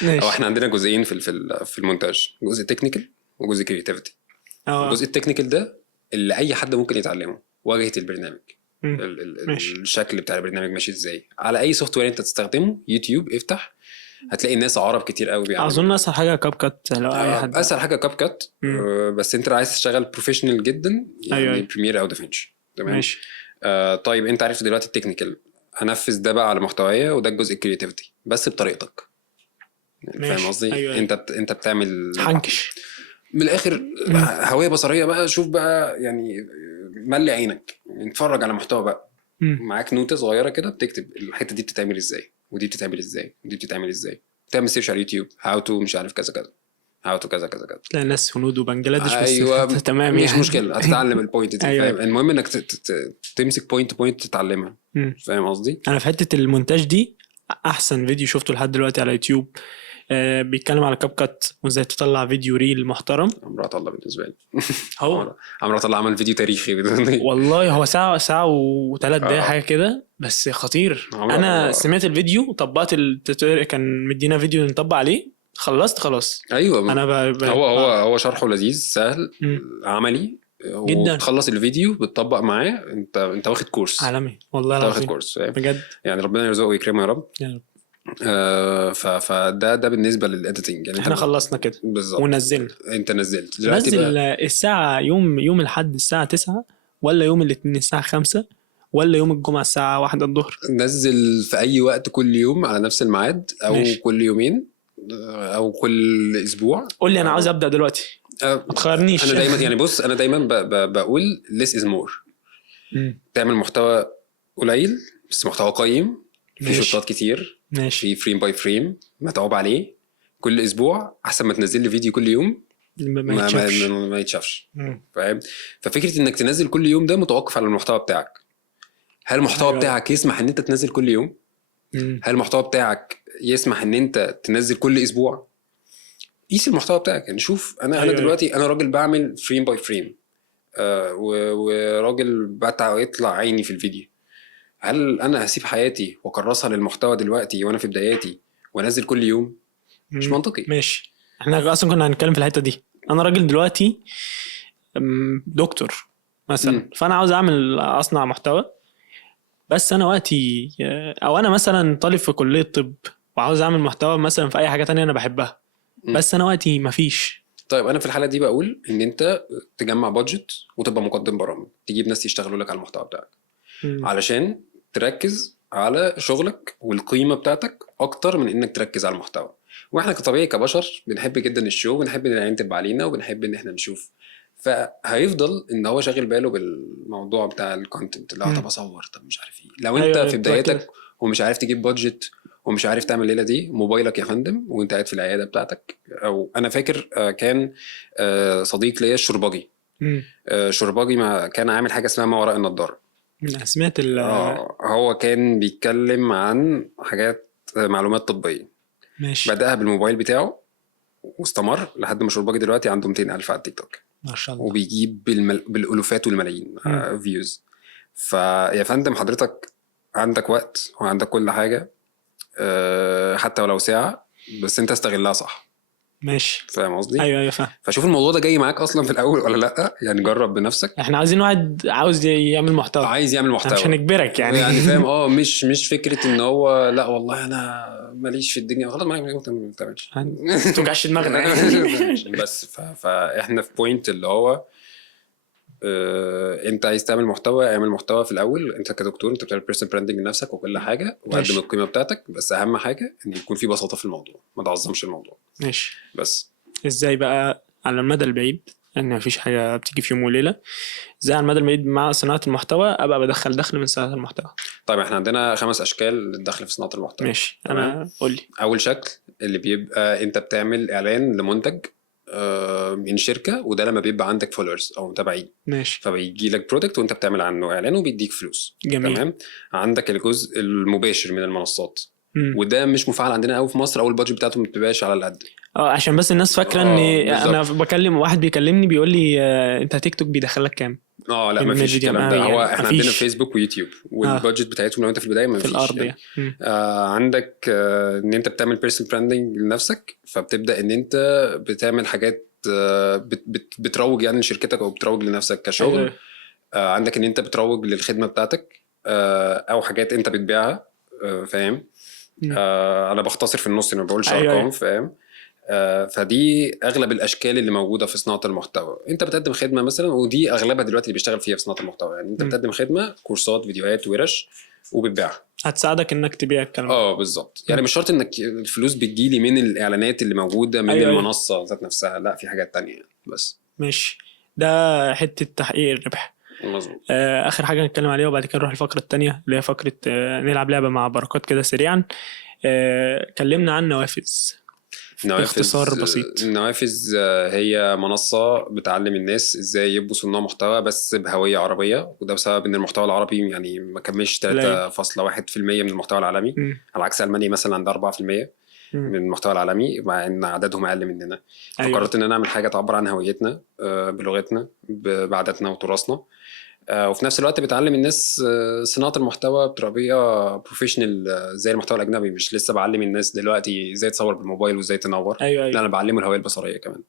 او احنا عندنا جزئين في المونتاج جزء تكنيكال وجزء كرياتيفيتي. الجزء التكنيكال ده اللي اي حد ممكن يتعلمه واجهه البرنامج الشكل بتاع البرنامج ماشي ازاي على اي سوفت وير انت تستخدمه. يوتيوب افتح هتلاقي ناس عرب كتير قوي بيعملوا. اظن اسهل حاجه كاب كات لو اي حد. اسهل حاجه كاب كات. بس انت عايز تشتغل بروفيشنال جدا يعني أيوة. بريمير او دافنشي. تمام ماشي. طيب انت عارف دلوقتي التكنيكال، هنفذ ده بقى على محتوايا، وده الجزء الكرياتيفيتي بس بطريقتك. يعني فاهم قصدي؟ أيوة. انت بتعمل حنكش من الاخر هويه بصريه بقى. شوف بقى يعني ملي عينك، اتفرج على محتوى بقى. معاك نوتة صغيره كده بتكتب الحته دي بتتعمل ازاي، ودي بتتعمل ازاي، ودي بتتعمل ازاي. تعمل سيرش على اليوتيوب هاو تو مش عارف كذا كذا، هاو تو كذا كذا كذا. تلاقي ناس هنود وبنجلاديش أيوة بس تمام مش يعني. مشكله هتتعلم البوينت دي. أيوة. فاهم؟ المهم انك تمسك بوينت تتعلمها. فاهم قصدي؟ انا في حته المونتاج دي احسن فيديو شفته لحد دلوقتي على يوتيوب بيتكلم على كاب كات وازاي تطلع فيديو ريل محترم. عمرها طلع بالنسبه لي هو عمرها طلع عمل فيديو تاريخي والله هو ساعه و3 دقايق حاجه كده بس خطير. انا سمعت الفيديو طبقت التوتوريال، كان مدينا فيديو نطبق عليه، خلصت خلاص. ايوه انا هو شرحه لذيذ سهل عملي جدا. وتخلص الفيديو بتطبق معاه. انت واخد كورس عالمي والله العظيم. واخد كورس بجد يعني. ربنا يرزقه ويكرمه يا رب. فده بالنسبه للاديتنج يعني. احنا خلصنا كده بالظبط ونزلنا. انت نزلت نزل الساعه يوم الاحد الساعه 9 ولا يوم الاثنين الساعه 5 ولا يوم الجمعه الساعه 1 الظهر؟ نزل في اي وقت كل يوم على نفس الميعاد او ماشي. كل يومين او كل اسبوع. قول لي انا عاوز ابدا دلوقتي ما تخيرنيش. انا دايما يعني بص انا دايما بقول less is more. تعمل محتوى قليل بس محتوى قيم، في شوطات كتير ماشي، في فريم باي فريم متعوب عليه كل اسبوع، احسن ما تنزل لي فيديو كل يوم ما يتشافش. فاهم؟ ففكره انك تنزل كل يوم ده متوقف على المحتوى بتاعك. هل المحتوى بتاعك يسمح ان انت تنزل كل يوم؟ هل المحتوى بتاعك يسمح ان انت تنزل كل اسبوع؟ قيس المحتوى بتاعك يعني. شوف انا دلوقتي انا راجل بعمل فريم باي فريم وراجل بتاع يطلع عيني في الفيديو. هل انا هسيب حياتي واكرسها للمحتوى دلوقتي وانا في بداياتي وانزل كل يوم؟ مش منطقي. ماشي. احنا اصلا كنا هنتكلم في الحته دي. انا راجل دلوقتي دكتور مثلا فانا عاوز اصنع محتوى، بس انا وقتي او انا مثلا طالب في كليه طب وعاوز اعمل محتوى مثلا في اي حاجه تانية انا بحبها بس انا وقتي مفيش. طيب انا في الحاله دي بقول ان انت تجمع بادجت وتبقى مقدم برامج، تجيب ناس يشتغلوا لك على المحتوى بتاعك علشان تركز على شغلك والقيمه بتاعتك اكتر من انك تركز على المحتوى. واحنا كطبيعي كبشر بنحب جدا الشو، بنحب ان العين تبقى علينا وبنحب ان احنا نشوف. فهيفضل ان هو شاغل باله بالموضوع بتاع الكونتنت اللي هو طب اصور طب مش عارف ايه. لو انت في بدايتك ومش عارف تجيب بادجت ومش عارف تعمل الليله دي، موبايلك يا فندم وانت قاعد في العياده بتاعتك. او انا فاكر كان صديق ليا الشرباجي. شرباجي ما كان عامل حاجه اسمها ما وراء النضاره. سمعت هو كان بيتكلم عن حاجات معلومات طبيه ماشي. بدأها بالموبايل بتاعه واستمر لحد ما شرباجي دلوقتي عنده 200,000 على التيك توك ما شاء الله، وبيجيب بالالوفات والملايين فيوز. فيا فندم حضرتك عندك وقت وعندك كل حاجه حتى ولو ساعه، بس انت استغلها صح. ماشي فاهم قصدي؟ ايوه فاهم. فشوف الموضوع ده جاي معاك اصلا في الاول ولا لا، يعني جرب بنفسك. احنا عايزين واحد عاوز يعمل محتوى، عايز يعمل محتوى مش هنجبرك يعني فاهم. مش فكره ان هو لا والله انا ماليش في الدنيا خلاص ما تعملش ما توجعش دماغنا بس فاحنا في بوينت اللي هو انت عايز تعمل محتوى، اعمل محتوى في الاول. انت كدكتور انت بتعمل بيرسونال براندنج لنفسك وكل حاجه وقدم القيمه بتاعتك، بس اهم حاجه ان يكون في بساطه في الموضوع، ما تعظمش الموضوع. ماشي. بس ازاي بقى على المدى البعيد ان مفيش حاجه بتيجي في يوم وليله، ازاي على المدى البعيد مع صناعه المحتوى ابقى بدخل دخل من صناعه المحتوى؟ طيب احنا عندنا 5 اشكال للدخل في صناعه المحتوى. ماشي انا قول لي. اول شكل اللي بيبقى انت بتعمل اعلان لمنتج من شركه، وده لما بيبقى عندك فولورز او متابعين ماشي، فبيجي لك برودكت وانت بتعمل عنه اعلان وبيديك فلوس. جميل. تمام. عندك الجزء المباشر من المنصات وده مش مفعل عندنا قوي في مصر، او البادجت بتاعته ما بتبقاش على القد. عشان بس الناس فاكره ان انا بكلم واحد بيكلمني بيقول لي انت تيك توك بيدخلك كام؟ لا ما فيش الكلام ده. هو احنا عندنا فيسبوك ويوتيوب والبادجت بتاعتهم لو انت في البدايه ما فيش في الارض يعني. عندك ان انت بتعمل بيرسونال براندنج لنفسك، فبتبدا ان انت بتعمل حاجات بتروج يعني لشركتك او بتروج لنفسك كشغل. عندك ان انت بتروج للخدمه بتاعتك او حاجات انت بتبيعها. فاهم؟ انا بختصر في النص، ما بقولش أيوة ارقام، أيوة. فاهم؟ فدي اغلب الاشكال اللي موجوده في صناعه المحتوى. انت بتقدم خدمه مثلا، ودي اغلبها دلوقتي اللي بيشتغل فيها في صناعه المحتوى، يعني انت بتقدم خدمه، كورسات، فيديوهات، ورش، وبتبيعها، هتساعدك انك تبيع الكلام ده. بالظبط. يعني مش شرط انك الفلوس بتجيلي من الاعلانات اللي موجوده من أيوة المنصه ذات نفسها، لا، في حاجات تانية بس. ماشي، ده حته تحقيق الربح. مظبوط. اخر حاجه نتكلم عليها وبعد كده نروح الفقره التانية اللي هي فقره نلعب لعبه مع بركات كده سريعا. كلمنا عن نوافذ باختصار بسيط. النوافذ هي منصة بتعلم الناس ازاي يبقوا صناع محتوى بس بهوية عربية، وده بسبب ان المحتوى العربي يعني ما كملش 3.1% من المحتوى العالمي، على عكس ألمانيا مثلا عندها 4% من المحتوى العالمي، مع ان عددهم اقل مننا. أيوة. فقررت ان انا اعمل حاجة تعبر عن هويتنا بلغتنا بعاداتنا وتراثنا، وفي نفس الوقت بتعلم الناس صناعة المحتوى بطريقة بروفيشنال زي المحتوى الأجنبي. مش لسه بعلم الناس دلوقتي ازاي تصور بالموبايل وازاي تنور. أيوة. لا، أنا بعلمه الهوية البصرية كمان.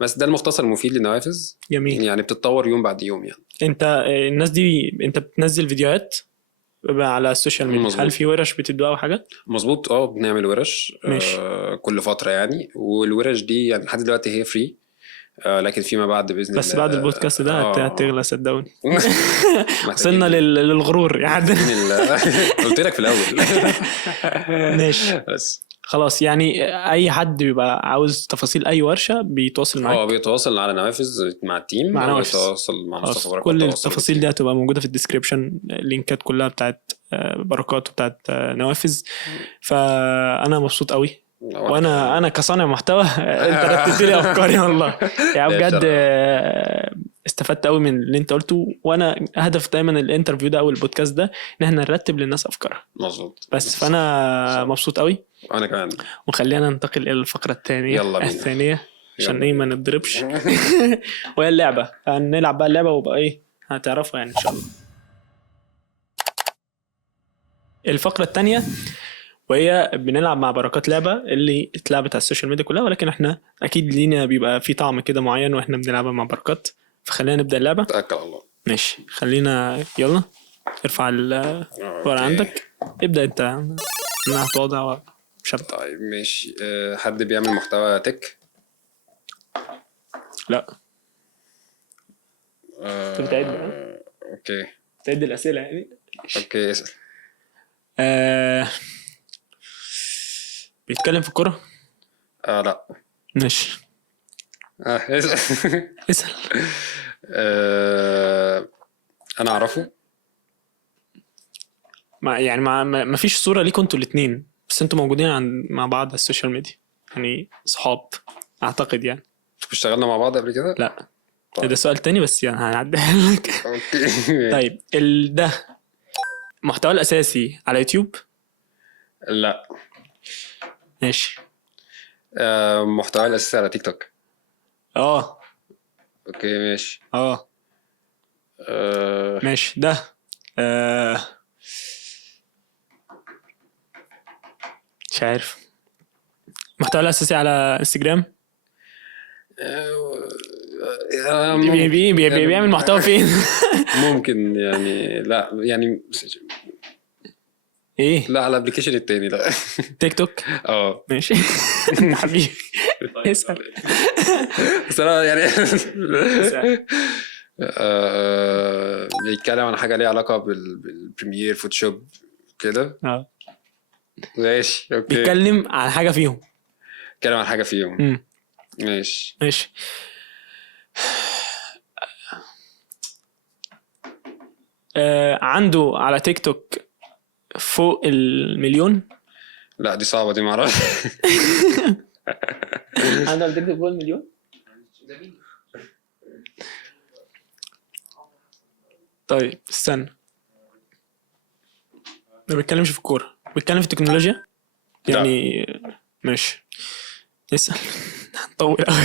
بس ده المختصر المفيد للنوافذ. جميل. يعني بتتطور يوم بعد يوم. يعني انت الناس دي انت بتنزل فيديوهات على السوشيال ميديا؟ مظبوط. هل في ورش بتدوها او حاجه؟ مظبوط. بنعمل ورش كل فترة يعني، والورش دي يعني لحد دلوقتي هي فري، لكن فيما بعد باذن الله. بس بعد البودكاست ده هتغلى صدقوني. وصلنا محتاجين للغرور يعني. قلت لك في الاول. ماشي بس خلاص، يعني اي حد بيبقى عاوز تفاصيل اي ورشه بيتواصل معاك. بيتواصل على نوافذ مع التيم، مع او نوافذ. بيتواصل مع مصطفى بركات. كل التفاصيل دي هتبقى موجوده في الديسكريبشن، اللينكات كلها بتاعت بركات وبتاعت نوافذ. فانا مبسوط قوي، وانا كصانع محتوى انت رتبت لي افكاري والله يعني بجد. استفدت قوي من اللي انت قلته، وانا هدف دايما الانترفيو ده او البودكاست ده ان احنا نرتب للناس افكارها. مظبوط. بس فانا مبسوط قوي، وانا كمان. وخلينا ننتقل الى الفقره الثانيه. يلا بينا. الثانيه عشان ايه ما نضربش. وهي اللعبه، هنلعب بقى اللعبه وبقى ايه هتعرفوا يعني ان شاء الله. الفقره الثانيه وهي بنلعب مع بركات لعبة اللي اتلعبت على السوشيال ميديا كلها، ولكن احنا اكيد لينا بيبقى في طعم كده معين واحنا بنلعبها مع بركات. فخلينا نبدأ اللعبة. توكل على الله. ماشي، خلينا يلا ارفع الورقة عندك. ابدأ انت، انا هتوضع وشبت. طيب ماشي. حد بيعمل محتوى تك؟ لا. انت بتعد اوكي، بتعد الأسئلة يعني. اوكي اسأل. بيتكلم في الكرة؟ لا. ماشي. اسأل. اسأل. انا اعرفه. يعني ما فيش صورة ليكم انتوا الاتنين، بس انتوا موجودين مع بعض على السوشيال ميديا، يعني صحاب اعتقد يعني. اشتغلنا مع بعض قبل كده؟ لا. طيب. ده سؤال تاني بس يعني هنعديها لك. اوكي. طيب ده محتوى الاساسي على يوتيوب؟ لا. ماشي. محتوى الاساسي على تيك توك؟ اوكي ماشي. ماشي. ده مش عارف. محتوى الاساسي على انستجرام؟ بيعمل محتوى فين؟ ممكن يعني، لا يعني ايه، لا على الابلكيشن التاني. لا. تيك توك. ماشي. انت حبيبي. اسال. بس انا يعني بيتكلم عن حاجه ليها علاقه بالبريمير فوتوشوب كده. ماشي. اوكي. بيتكلم عن حاجه فيهم. بيتكلم عن حاجه فيهم. ماشي. عنده على تيك توك فوق 1,000,000. لا دي صعبه، دي معرفش. عنده على تيك توك فوق 1,000,000. طيب استنى، ما بيتكلمش في الكوره، بيتكلم في التكنولوجيا يعني. ماشي. اسال. هنطول قوي.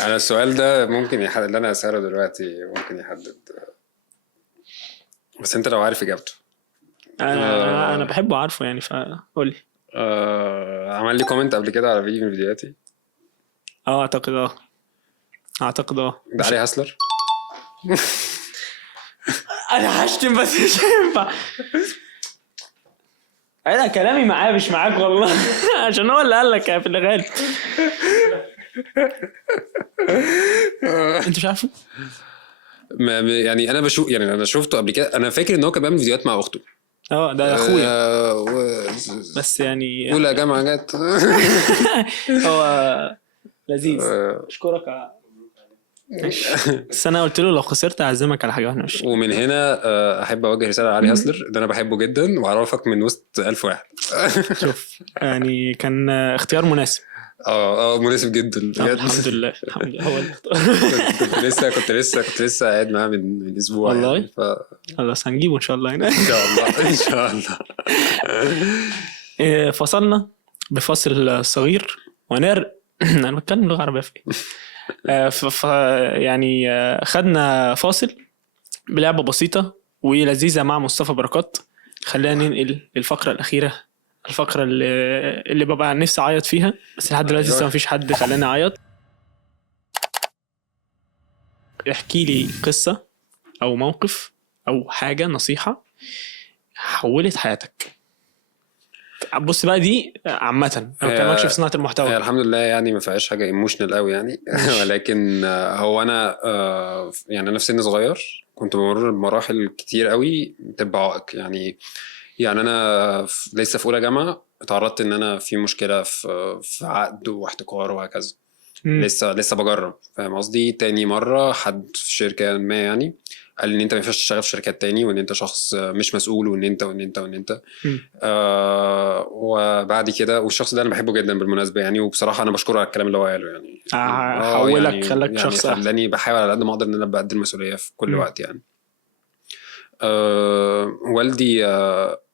انا السؤال ده ممكن يحدد اللي انا اساله دلوقتي، ممكن يحدد، بس انت لو عارف اجابته. انا بحبه عارفه يعني، فقول لي. عمل لي كومنت قبل كده على فيديو من فيديوهاتي. اعتقد ده علي هاسلر. انا هشتم بس مش هينفع. انا كلامي معاه مش معاك والله. عشان هو اللي قال لك في الغالب. انت مش عارفه؟ يعني انا بشوف، يعني انا شفته قبل كده، انا فاكر ان هو كان بيعمل فيديوهات مع اخته. ده اخويا و... بس يعني اولى جامعه جت. هو لذيذ. اشكرك بس انا قلت له لو خسرت اعزمك على حاجه واحده مش. ومن هنا احب اوجه رساله لعلي هاسلر ده انا بحبه جدا واعرفك من وسط 1000 واحد. شوف يعني كان اختيار مناسب. مناسب جدا بجد. الحمد لله الحمد لله هو كنت لسه قاعد معاه من اسبوع والله يعني خلاص هنجيبه ان شاء الله هنا. ان شاء الله ان شاء الله. فصلنا بفاصل صغير انا بتكلم لغه عربيه في يعني خدنا فاصل بلعبه بسيطه ولذيذه مع مصطفى بركات. خلينا ننقل للفقره الاخيره، الفقره اللي ببقى نفسي اعيط فيها بس لحد دلوقتي لسه مفيش حد خلاني اعيط. احكي لي قصه او موقف او حاجه نصيحه حولت حياتك. بص بقى دي عامه ما بكلمكش في صناعه المحتوى. الحمد لله يعني ما فيهاش حاجه ايموشنال قوي يعني. ولكن هو انا يعني انا في سن صغير كنت بمر بمراحل كتير قوي تبقى عائق يعني انا لسه في اولى جامعه اتعرضت ان انا في مشكله في عقد واحتكار وهكذا. لسه بجرب، فاهم قصدي. تاني مره حد في شركه ما يعني قال ان انت ما ينفعش تشتغل في شركات تاني وان انت شخص مش مسؤول وان انت وبعد كده، والشخص ده انا بحبه جدا بالمناسبه يعني، وبصراحه انا بشكره على الكلام اللي هو قاله يعني. حولك يعني خلك شخص خلاني بحاول على قد ما اقدر ان انا بقدر المسؤوليه في كل وقت يعني. والدي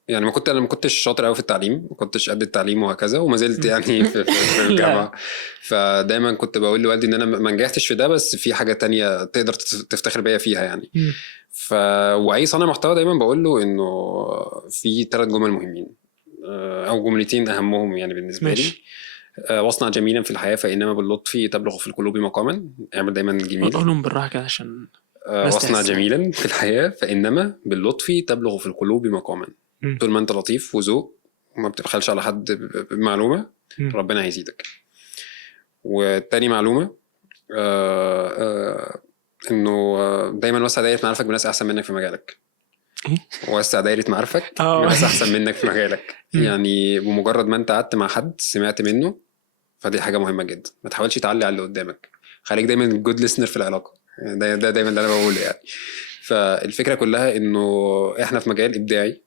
يعني انا ما كنتش شاطر قوي في التعليم، ما كنتش قد التعليم وهكذا وما زلت يعني في الجامعه. فدايما كنت بقول لوالدي ان انا ما نجحتش في ده بس في حاجه تانية تقدر تفتخر بيا فيها يعني. واي صانع محتوى دايما بقول له انه في 3 جمل مهمين او جملتين اهمهم يعني بالنسبه لي. واصنع جميلا في الحياه فانما باللطف تبلغ في القلوب مقاما. اعمل دايما جميل. قولهم بالراحه كده عشان واصنع جميلا في الحياه فانما باللطف تبلغ في القلوب مقاما. طول ما انت لطيف وذوق وما بتبخلش على حد بمعلومه ربنا هيزيدك. والتاني معلومه انه دايما وسع دايره معارفك بناس احسن منك في مجالك. وسع دايره معارفك بناس احسن منك في مجالك. يعني بمجرد ما انت قعدت مع حد سمعت منه فدي حاجه مهمه جدا. ما تحاولش تعلي على اللي قدامك، خليك دايما جود ليسنر في العلاقه. ده دايما اللي انا بقوله يعني. فالفكره كلها انه احنا في مجال ابداعي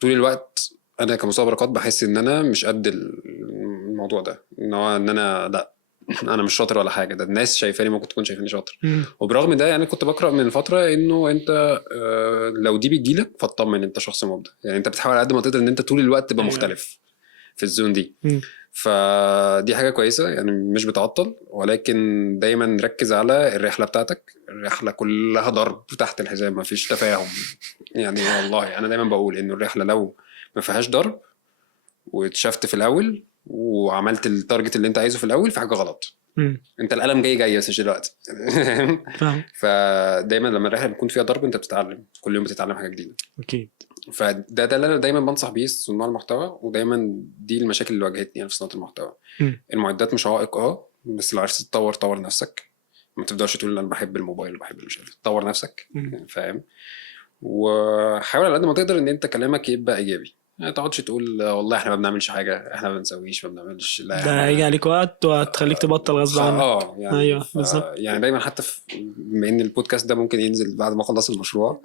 طول الوقت. انا كمصطفى بركات بحس ان انا مش قد الموضوع ده، ان انا لا انا مش شاطر ولا حاجه. ده الناس شايفاني ممكن تكون شايفاني شاطر. وبرغم ده يعني كنت بقرا من فتره انه انت لو دي بتجيلك فاطمن انت شخص مبدع يعني. انت بتحاول على قد ما تقدر ان انت طول الوقت تبقى مختلف في الزون دي. فدي حاجه كويسه يعني مش بتعطل، ولكن دايما ركز على الرحله بتاعتك. الرحله كلها ضرب تحت الحزام، ما فيش تفاهم يعني. والله انا دايما بقول انه الرحله لو ما فيهاش ضرب واتشفت في الاول وعملت التارجت اللي انت عايزه في الاول في حاجه غلط. انت القلم جاي بس مش دلوقتي. فدايما لما الرحله بيكون فيها ضرب انت بتتعلم كل يوم، بتتعلم حاجه جديده اكيد. فده اللي انا دايما بنصح بيه صناع المحتوى، ودايما دي المشاكل اللي واجهتني يعني في صناعه المحتوى. المعدات مش عائق بس لو عرفت تطور طور نفسك. ما تفضلش تقول انا بحب الموبايل وبحب مش عارف. طور نفسك فاهم. وحاول على قد ما تقدر ان انت كلامك يبقى ايجابي. ما تقعدش تقول والله احنا ما بنعملش حاجه، احنا ما بنسويش، ما بنعملش. لا ده هيجي عليك وقت وهتخليك تبطل غصب عنك. يعني ايوه بالظبط. يعني دايما حتى بما ان البودكاست ده ممكن ينزل بعد ما اخلص المشروع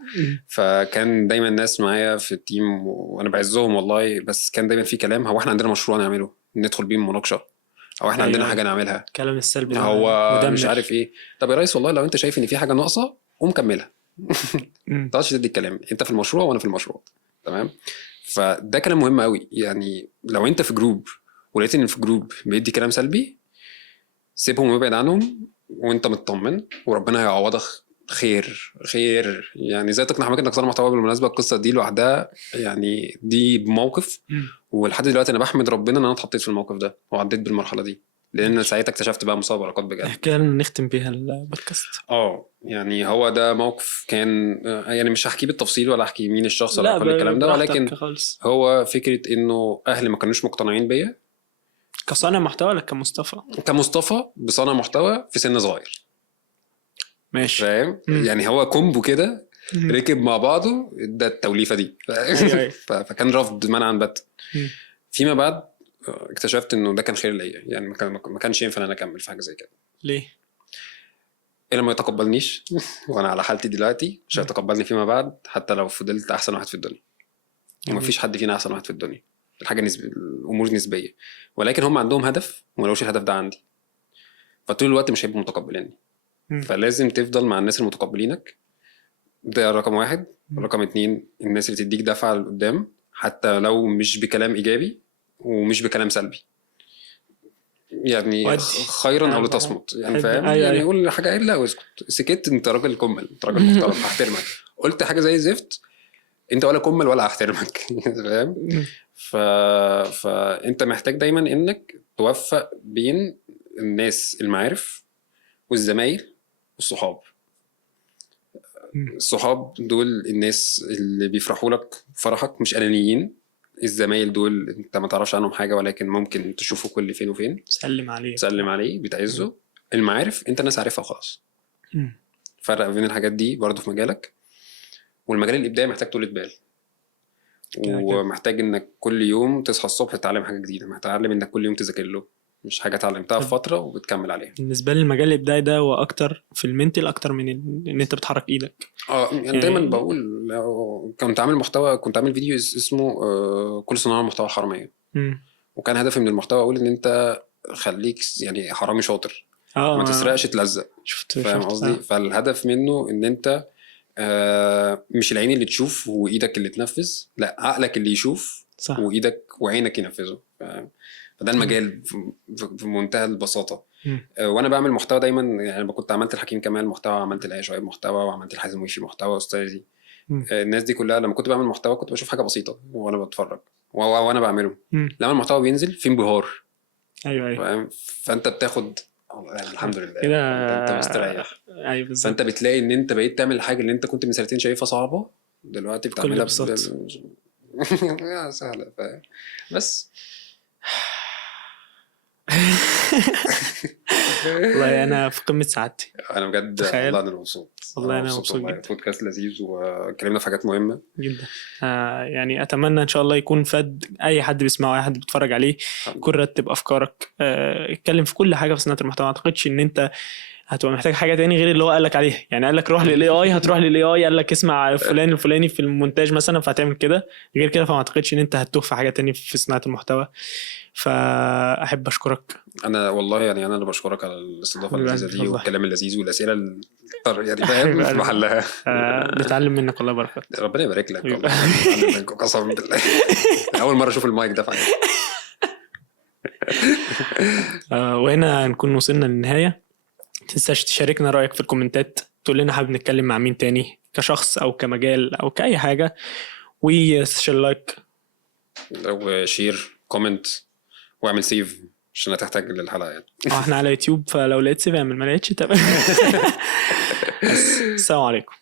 فكان دايما الناس معايا في التيم وانا بعزهم والله، بس كان دايما في كلام هو احنا عندنا مشروع نعمله ندخل بيه مناقشه، او احنا عندنا حاجه نعملها. كلام السلبي هو مدمر. مش عارف ايه. طب يا ريس والله لو انت شايف ان في حاجه ناقصه قوم كملها. ما تقعدش تدي الكلام. انت في المشروع وانا في المشروع تمام. فده كلام مهم قوي يعني. لو انت في جروب ولقيت ان في جروب بيدي كلام سلبي سيبهم وابعد عنهم وانت مطمن وربنا هيعوضك خير يعني. زي تقنع حماك انك صار محتوى. بالمناسبه القصه دي لوحدها يعني دي بموقف ولحد دلوقتي انا بحمد ربنا ان انا اتحطيت في الموقف ده وعديت بالمرحله دي، لان ساعتها اكتشفت بقى مستوى بركات بجد. كده نختم بيها البودكاست. يعني هو ده موقف كان يعني مش هحكي بالتفصيل ولا احكي مين الشخص ولا كل الكلام ده، ولكن خالص. هو فكره انه اهلي ما كانوش مقتنعين بيا كصانع محتوى ولا كمصطفى؟ كمصطفى بصانع محتوى في سن صغير. ماشي فاهم يعني هو كومبو كده ركب مع بعضه ده التوليفه دي. فكان رفض منعا بت. فيما بعد اكتشفت انه ده كان خير ليا، يعني ما كانش ينفع انا اكمل في حاجه زي كده. ليه؟ اللي ما يتقبلنيش وانا على حالتي دلوقتي مش هيتقبلني فيما بعد، حتى لو فضلت احسن واحد في الدنيا. وما فيش حد فينا احسن واحد في الدنيا، الحاجه الامور نسبيه، ولكن هم عندهم هدف وما لوش الهدف ده عندي، فطول الوقت مش هيبقوا متقبليني. فلازم تفضل مع الناس المتقبلينك، ده رقم واحد. رقم 2 الناس اللي تديك دفعه لقدام حتى لو مش بكلام ايجابي ومش بكلام سلبي، يعني خيرا او لتصمت، يعني فاهم. يعني يقول حاجه عيب لا واسكت، سكت انت راجل كمل، انت راجل محترم هحترمك. قلت حاجه زي زفت انت ولا كمل ولا هحترمك. فاهم. فانت محتاج دايما انك توفق بين الناس المعارف والزمايل والصحاب. الصحاب دول الناس اللي بيفرحوا لك فرحك مش انانيين. الزمايل دول انت ما تعرفش عنهم حاجه ولكن ممكن تشوفه كل فين وفين، سلم عليه بتعزه. المعارف انت الناس عارفها وخلاص. فرق بين الحاجات دي برضو في مجالك. والمجال الابداعي محتاج طولة بال، ومحتاج انك كل يوم تصحى الصبح تتعلم حاجه جديده، محتاج انك كل يوم تذاكر له، مش حاجه اتعلمتها في فتره وبتكمل عليها. بالنسبه لي المجال الابداعي ده هو اكتر في المنتل اكتر من ان انت بتحرك ايدك. يعني دايما بقول لو كنت عامل محتوى، كنت عامل فيديو اسمه كل صناع المحتوى حراميه، وكان هدفي من المحتوى اقول ان انت خليك يعني حرامي شاطر، ما تسرقش تلزق. فاهم قصدي؟ فالهدف منه ان انت مش العين اللي تشوف وايدك اللي تنفذ، لا عقلك اللي يشوف صح. وايدك وعينك ينفذوا. فده المجال في منتهى البساطه. وانا بعمل محتوى دايما، يعني كنت عملت الحكيم كمال محتوى، وعملت الآية شعيب محتوى، وعملت الحازم ويشي محتوى، استاذي. الناس دي كلها لما كنت بعمل محتوى كنت بشوف حاجه بسيطه وانا بتفرج وانا بعمله. لما المحتوى بينزل في انبهار. ايوه فانت بتاخد يعني الحمد لله كده انت مستريح. ايوه بالظبط. فانت بتلاقي ان انت بقيت تعمل الحاجه اللي انت كنت من سنتين شايفها صعبه دلوقتي بتعملها سهله. بس والله انا في قمه سعادتي. انا بجد والله انا مبسوط. والله انا مبسوط جدا. بودكاست لذيذ وكلمنا في حاجات مهمه جدا. يعني اتمنى ان شاء الله يكون فاد اي حد بيسمعه، اي حد بيتفرج عليه، يكون رتب افكارك. اتكلم في كل حاجه في صناعه المحتوى. ما اعتقدش ان انت هتبقى محتاج حاجه تاني غير اللي هو قالك عليها. يعني قالك روح للاي اي هتروح للاي اي، قالك اسمع فلان الفلاني في المونتاج مثلا فهتعمل كده. غير كده فما اعتقدش ان انت هتتوه في حاجه تاني في صناعه المحتوى. فاحب اشكرك. انا والله يعني انا اللي بشكرك على الاستضافه اللذيذه دي والكلام اللذيذ والاسئله يعني فاهم محلها. بتعلم منك والله بركات. ربنا يبارك لك والله. قسما بالله اول مره اشوف المايك ده فعلا. وهنا نكون وصلنا للنهايه. تنساش تشاركنا رأيك في الكومنتات، تقول لنا حابب نتكلم مع مين تاني كشخص أو كمجال أو كأي حاجة. وشير لايك وشير كومنت واعمل سيف عشان هتحتاج للحلقة يعني. احنا على يوتيوب فلو لقيت سيف اعمل، ما لقيتش تمام. السلام عليكم.